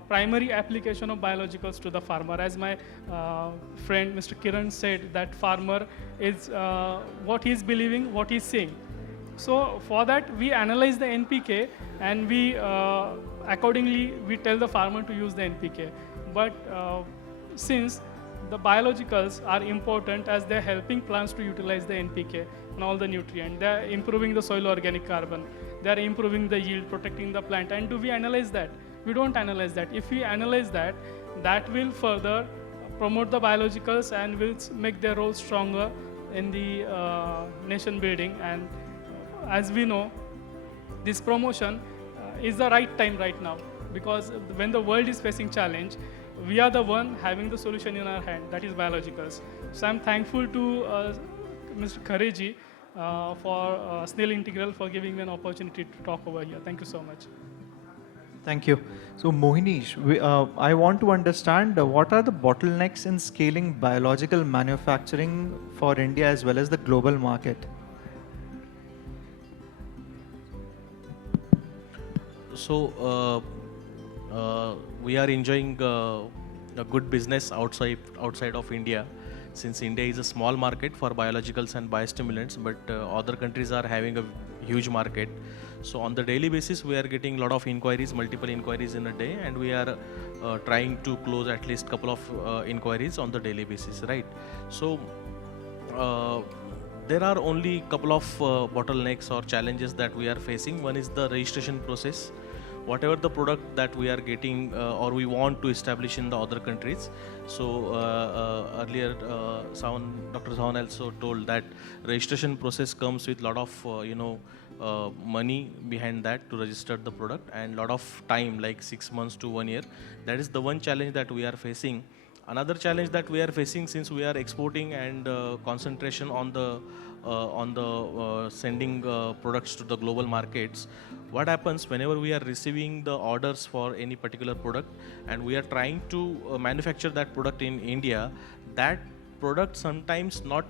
primary application of biologicals to the farmer. As my friend Mr. Kiran said, that farmer is what he is believing, what he is seeing. So for that, we analyze the NPK, and we accordingly we tell the farmer to use the NPK. But since the biologicals are important, as they're helping plants to utilize the NPK and all the nutrients, they're improving the soil organic carbon, they're improving the yield, protecting the plant. And do we analyze that? We don't analyze that. If we analyze that, that will further promote the biologicals and will make their role stronger in the nation building. And as we know, this promotion is the right time right now, because when the world is facing challenge, we are the one having the solution in our hand, that is biologicals. So I'm thankful to Mr. Khareji for Snail Integral for giving me an opportunity to talk over here. Thank you so much. Thank you. So Mohinish, I want to understand what are the bottlenecks in scaling biological manufacturing for India as well as the global market? So we are enjoying a good business outside of India, since India is a small market for biologicals and biostimulants, but other countries are having a huge market. So on the daily basis, we are getting a lot of inquiries, multiple inquiries in a day, and we are trying to close at least couple of inquiries on the daily basis, right? So there are only couple of bottlenecks or challenges that we are facing. One is the registration process. Whatever the product that we are getting or we want to establish in the other countries. So earlier, Dr. Sawan also told that registration process comes with lot of money behind that to register the product, and lot of time, like 6 months to 1 year. That is the one challenge that we are facing. Another challenge that we are facing, since we are exporting and concentration on the sending products to the global markets, what happens whenever we are receiving the orders for any particular product and we are trying to manufacture that product in India, that product sometimes not,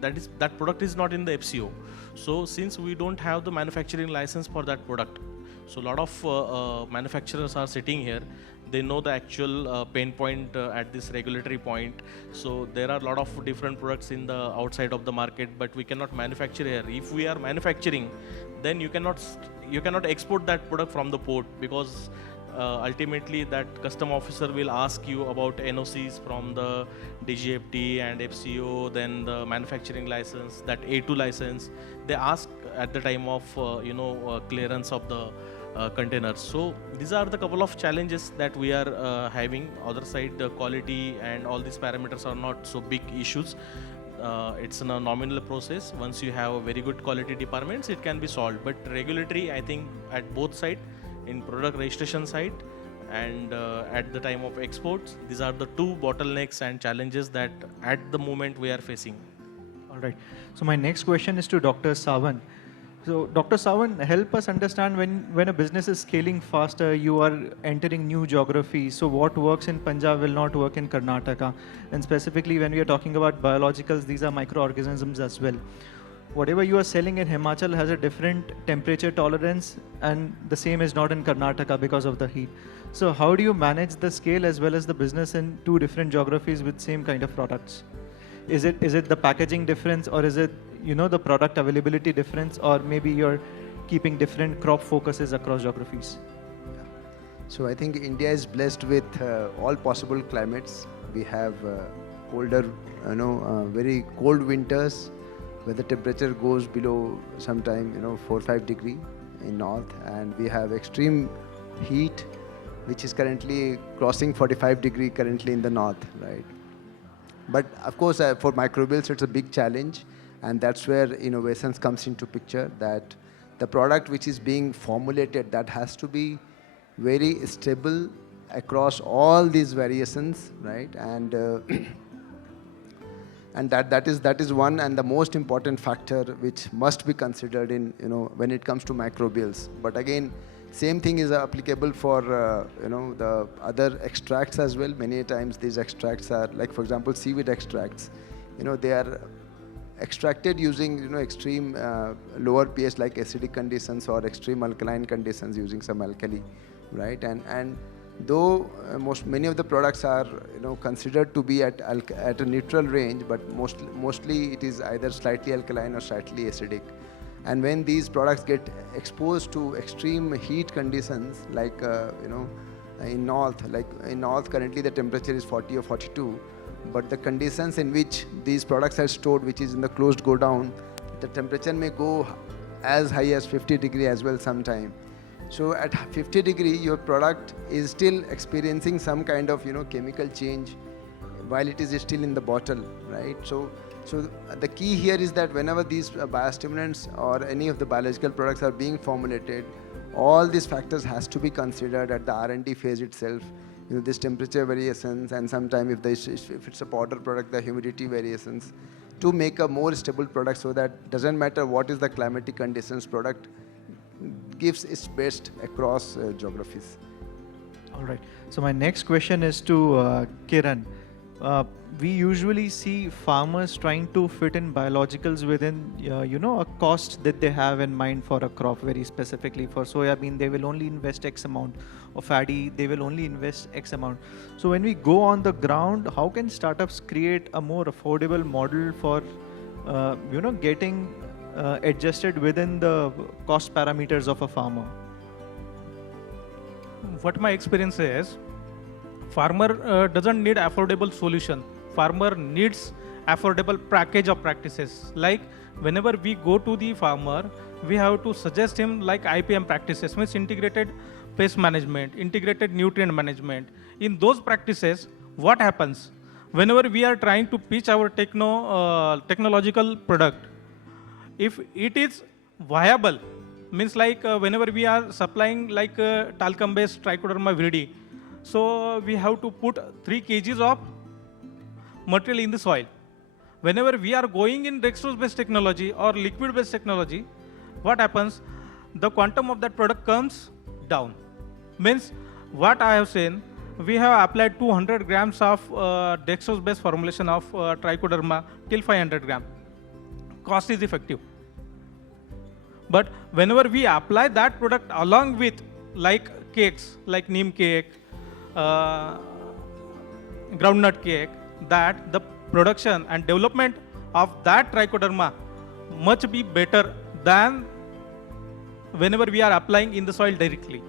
that product is not in the FCO. So since we don't have the manufacturing license for that product, so a lot of manufacturers are sitting here. They know the actual pain point at this regulatory point. So there are a lot of different products in the outside of the market, but we cannot manufacture here. If we are manufacturing, then you cannot export that product from the port, because ultimately that custom officer will ask you about NOCs from the DGFT and FCO, then the manufacturing license, that A2 license. They ask at the time of clearance of the containers. So these are the couple of challenges that we are having. Other side, the quality and all these parameters are not so big issues. It's a nominal process. Once you have a very good quality departments, it can be solved. But regulatory, I think at both side, in product registration side and at the time of exports, these are the two bottlenecks and challenges that at the moment we are facing. All right. So my next question is to Dr. Sawan. So Dr. Sawan, help us understand, when a business is scaling faster, you are entering new geographies. So what works in Punjab will not work in Karnataka. And specifically when we are talking about biologicals, these are microorganisms as well. Whatever you are selling in Himachal has a different temperature tolerance, and the same is not in Karnataka because of the heat. So how do you manage the scale as well as the business in two different geographies with same kind of products? Is it the packaging difference, or is it the product availability difference, or maybe you're keeping different crop focuses across geographies? So I think India is blessed with all possible climates. We have colder, very cold winters where the temperature goes below sometime 4 or 5 degree in north, and we have extreme heat which is currently crossing 45 degree currently in the north, right? But of course for microbials it's a big challenge, and that's where innovations comes into picture, that the product which is being formulated, that has to be very stable across all these variations, right? And and that is one and the most important factor which must be considered in when it comes to microbials. But again, same thing is applicable for the other extracts as well. Many times these extracts are, like for example seaweed extracts, they are extracted using extreme lower pH like acidic conditions or extreme alkaline conditions using some alkali, right? And though many of the products are considered to be at a neutral range, but mostly it is either slightly alkaline or slightly acidic. And when these products get exposed to extreme heat conditions, like in north currently the temperature is 40 or 42, but the conditions in which these products are stored, which is in the closed go down, the temperature may go as high as 50 degree as well sometime. So at 50 degree, your product is still experiencing some kind of chemical change while it is still in the bottle, right? So the key here is that whenever these biostimulants or any of the biological products are being formulated, all these factors has to be considered at the R&D phase itself. This temperature variations, and sometimes if it's a powder product, the humidity variations, to make a more stable product, so that doesn't matter what is the climatic conditions, product gives its best across geographies. All right. So my next question is to Kiran. We usually see farmers trying to fit in biologicals within, a cost that they have in mind for a crop. Very specifically for soybean, they will only invest X amount. Or paddy, they will only invest X amount. So when we go on the ground, how can startups create a more affordable model for, getting adjusted within the cost parameters of a farmer? What my experience is, farmer doesn't need affordable solution. Farmer needs affordable package of practices. Like whenever we go to the farmer, we have to suggest him like IPM practices, means integrated pest management, integrated nutrient management. In those practices, what happens? Whenever we are trying to pitch our technological product, if it is viable, means like whenever we are supplying like talcum based trichoderma viridi, so we have to put 3 kgs of material in the soil. Whenever we are going in dextrose based technology or liquid based technology, what happens? The quantum of that product comes down. Means what I have seen, we have applied 200 grams of dextrose based formulation of trichoderma till 500 gram. Cost is effective. But whenever we apply that product along with like cakes, like neem cake, groundnut cake, that the production and development of that trichoderma much be better than whenever we are applying in the soil directly.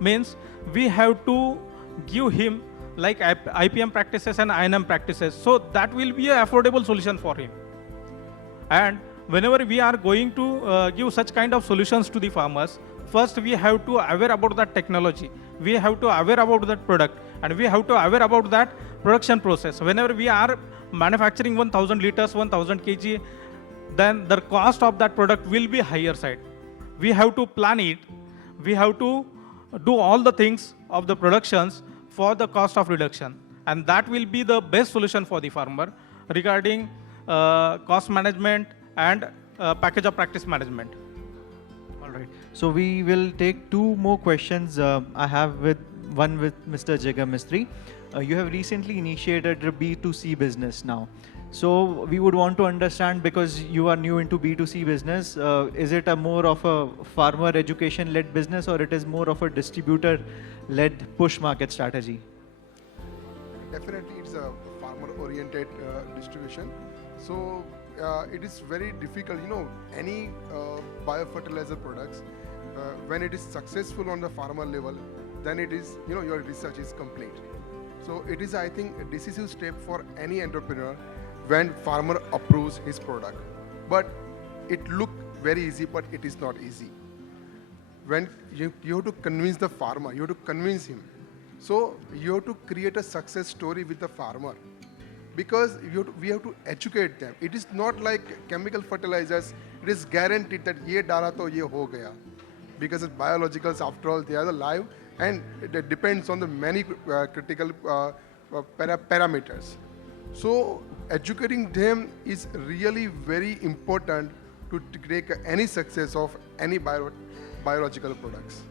Means we have to give him like IPM practices and INM practices, so that will be an affordable solution for him. And whenever we are going to give such kind of solutions to the farmers, first we have to aware about that technology, we have to aware about that product, and we have to aware about that production process. Whenever we are manufacturing 1000 liters, 1000 kg, then the cost of that product will be higher side. We have to plan it, we have to do all the things of the productions for the cost of reduction, and that will be the best solution for the farmer regarding cost management and package of practice management. All right. So we will take 2 more questions. I have one with Mr. Jigar Mistry. You have recently initiated a B2C business now. So we would want to understand, because you are new into B2C business, is it a more of a farmer education-led business, or it is more of a distributor-led push market strategy? Definitely, it's a farmer-oriented distribution. So it is very difficult, any biofertilizer products, when it is successful on the farmer level, then it is, your research is complete. So it is, I think, a decisive step for any entrepreneur when farmer approves his product. But it looks very easy, but it is not easy. When you have to convince the farmer, you have to convince him. So you have to create a success story with the farmer, because we have to educate them. It is not like chemical fertilizers. It is guaranteed that ye dala to ye ho gaya, because it's biologicals, after all, they are alive, and it depends on the many critical parameters. So educating them is really very important to take any success of any biological products.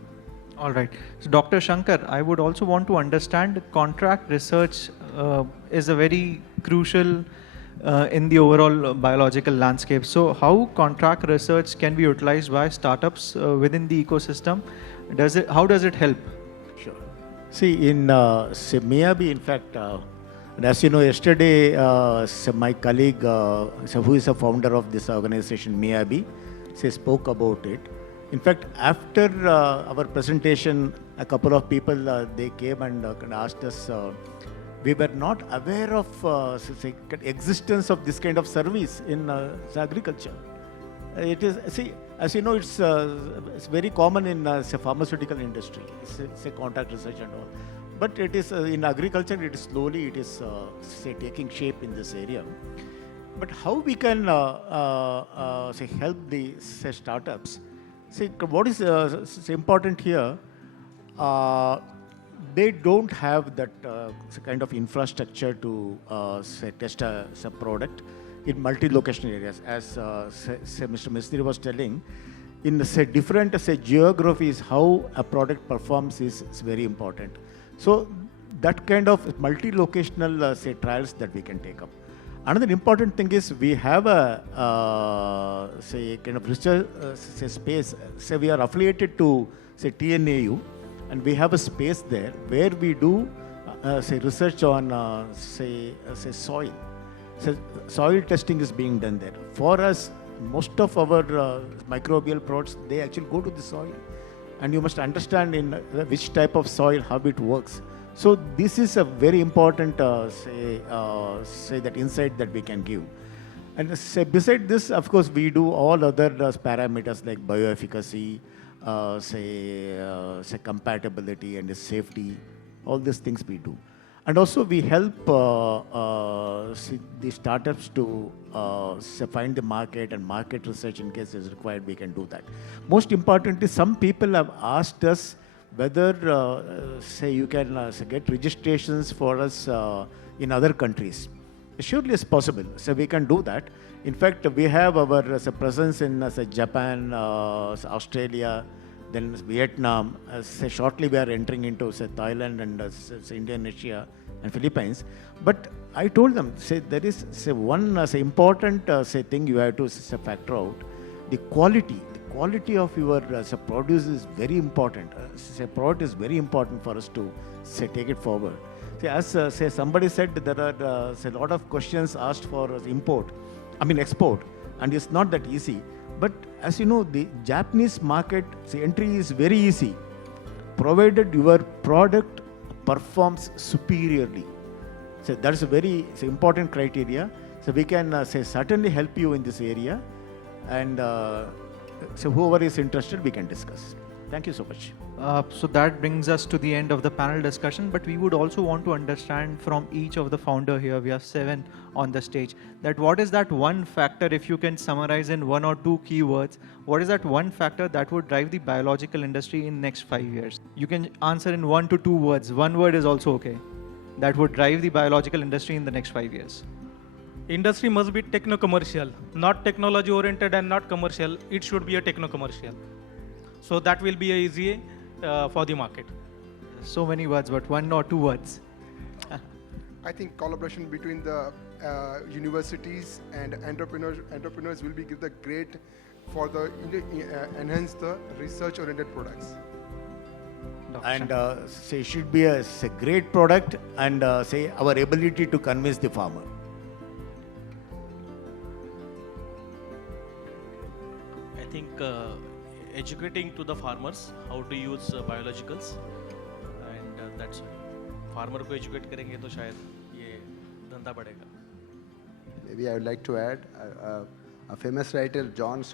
All right. So Dr. Shankar, I would also want to understand contract research is a very crucial in the overall biological landscape. So how contract research can be utilized by startups within the ecosystem? How does it help? Sure. See, in MIAB, in fact, and as you know, yesterday, my colleague, who is a founder of this organization, MIAB, spoke about it. In fact, after our presentation, a couple of people, they came and asked us, we were not aware of existence of this kind of service in agriculture. It is, see, as you know, it's very common in pharmaceutical industry, say contract research and all. But it is in agriculture, it is slowly, it is taking shape in this area. But how we can help the startups? See, what is important here? They don't have that kind of infrastructure to test a product in multi-location areas. As Mr. Mistry was telling, in different geographies, how a product performs is very important. So that kind of multi-locational trials that we can take up. Another important thing is we have a kind of research space. Say we are affiliated to TNAU, and we have a space there where we do research on soil. So soil testing is being done there. For us, most of our microbial products, they actually go to the soil. And you must understand in which type of soil, how it works. So this is a very important, say that insight that we can give. And say, beside this, of course, we do all other parameters like bioefficacy, say compatibility and safety, all these things we do. And also we help the startups to find the market and market research in case is required, we can do that. Most importantly, some people have asked us whether, say, you can get registrations for us in other countries. Surely it's possible, so we can do that. In fact, we have our presence in Japan, Australia, then Vietnam. Say shortly we are entering into say Thailand and Indonesia and Philippines. But I told them, say there is say one say important say thing you have to say, factor out. The quality of your say, produce is very important. Say product is very important for us to say take it forward. See, as say somebody said, there are say a lot of questions asked for export, and it's not that easy. But as you know, the Japanese market entry is very easy, provided your product performs superiorly. So that's a very important criteria. So we can say certainly help you in this area, and so whoever is interested, we can discuss. Thank you so much. So that brings us to the end of the panel discussion, but we would also want to understand from each of the founder here, we have 7 on the stage, that what is that one factor, if you can summarize in 1 or 2 keywords, what is that one factor that would drive the biological industry in next 5 years? You can answer in 1 to 2 words. 1 word is also okay. That would drive the biological industry in the next 5 years. Industry must be techno-commercial, not technology-oriented and not commercial. It should be a techno-commercial. So that will be easy for the market. So many words, but 1 or 2 words. I think collaboration between the universities and entrepreneurs will be give the great for the enhance the research-oriented products. Dr. And say it should be a great product, and say our ability to convince the farmer. I think educating to the farmers how to use biologicals, and that's it. Farmer को educate करेंगे तो शायद ये धंधा बढ़ेगा. Maybe I would like to add, a famous writer, John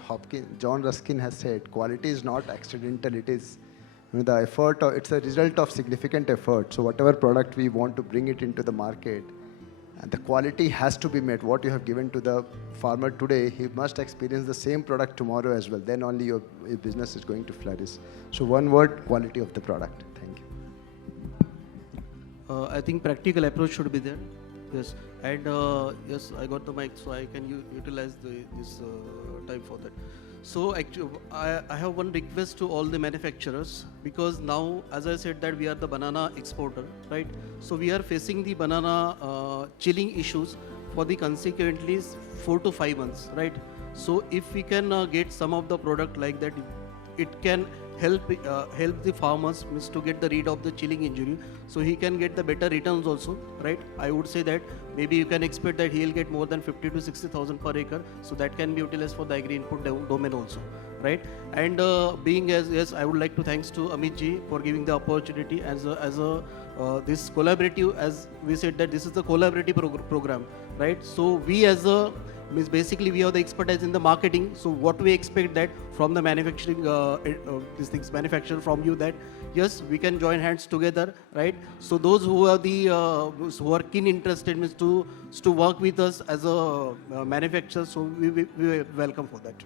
Ruskin has said, quality is not accidental, it is the effort, it's a result of significant effort. So whatever product we want to bring it into the market, the quality has to be met. What you have given to the farmer today, he must experience the same product tomorrow as well. Then only your business is going to flourish. So one word, quality of the product. Thank you. I think practical approach should be there. Yes, and yes, I got the mic, so I can utilize this time for that. So actually, I have one request to all the manufacturers, because now, as I said, that we are the banana exporter, right? So we are facing the banana chilling issues for the consequently 4 to 5 months, right? So if we can get some of the product like that, it can help the farmers to get the rid of the chilling injury, so he can get the better returns also, right? I would say that maybe you can expect that he'll get more than 50 to 60,000 per acre, so that can be utilized for the agri input domain also, right? And being as yes, I would like to thanks to Amit ji for giving the opportunity as a this collaborative, as we said that this is the collaborative program, right? So we as a means basically we have the expertise in the marketing, so what we expect that from the manufacturing these things manufacturer from you, that yes, we can join hands together, right? So those who are the who are keen interested means to work with us as a manufacturer, so we welcome for that.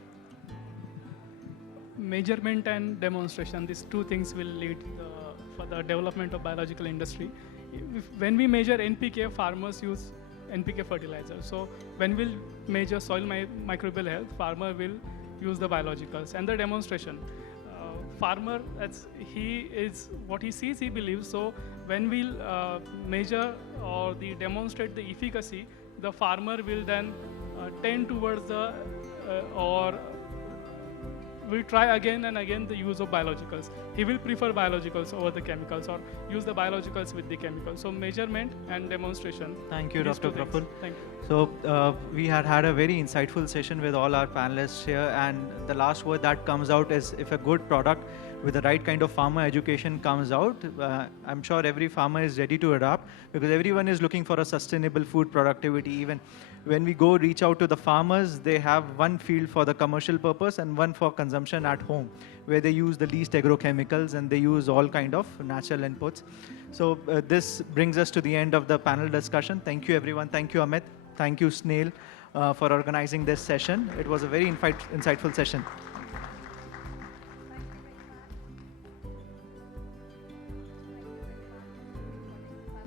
Measurement and demonstration, these two things will lead for the development of biological industry. When we measure NPK, farmers use NPK fertilizer. So when we'll measure soil microbial health, farmer will use the biologicals. And the demonstration, farmer, he is what he sees, he believes. So when we'll measure or demonstrate the efficacy, the farmer will then tend towards the or will try again and again the use of biologicals. He will prefer biologicals over the chemicals or use the biologicals with the chemicals. So measurement and demonstration. Thank you, these Dr. two things. Praful. Thank you. So we had a very insightful session with all our panelists here, and the last word that comes out is if a good product with the right kind of farmer education comes out, I'm sure every farmer is ready to adapt, because everyone is looking for a sustainable food productivity. Even when we go reach out to the farmers, they have one field for the commercial purpose and one for consumption at home, where they use the least agrochemicals and they use all kind of natural inputs. So this brings us to the end of the panel discussion. Thank you, everyone. Thank you, Amit. Thank you, Snail, for organizing this session. It was a very insightful session.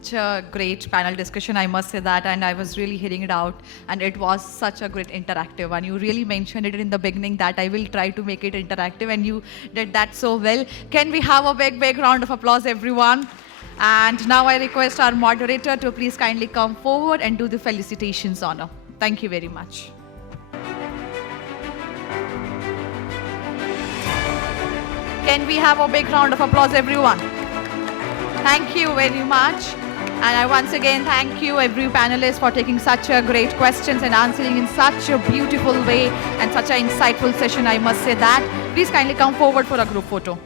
Such a great panel discussion, I must say that, and I was really hearing it out, and it was such a great interactive one. You really mentioned it in the beginning that I will try to make it interactive, and you did that so well. Can we have a big round of applause, everyone? And now I request our moderator to please kindly come forward and do the felicitations honor. Thank you very much. Can we have a big round of applause, everyone? Thank you very much. And I once again thank you every panelist for taking such a great questions and answering in such a beautiful way and such an insightful session, I must say that. Please kindly come forward for a group photo.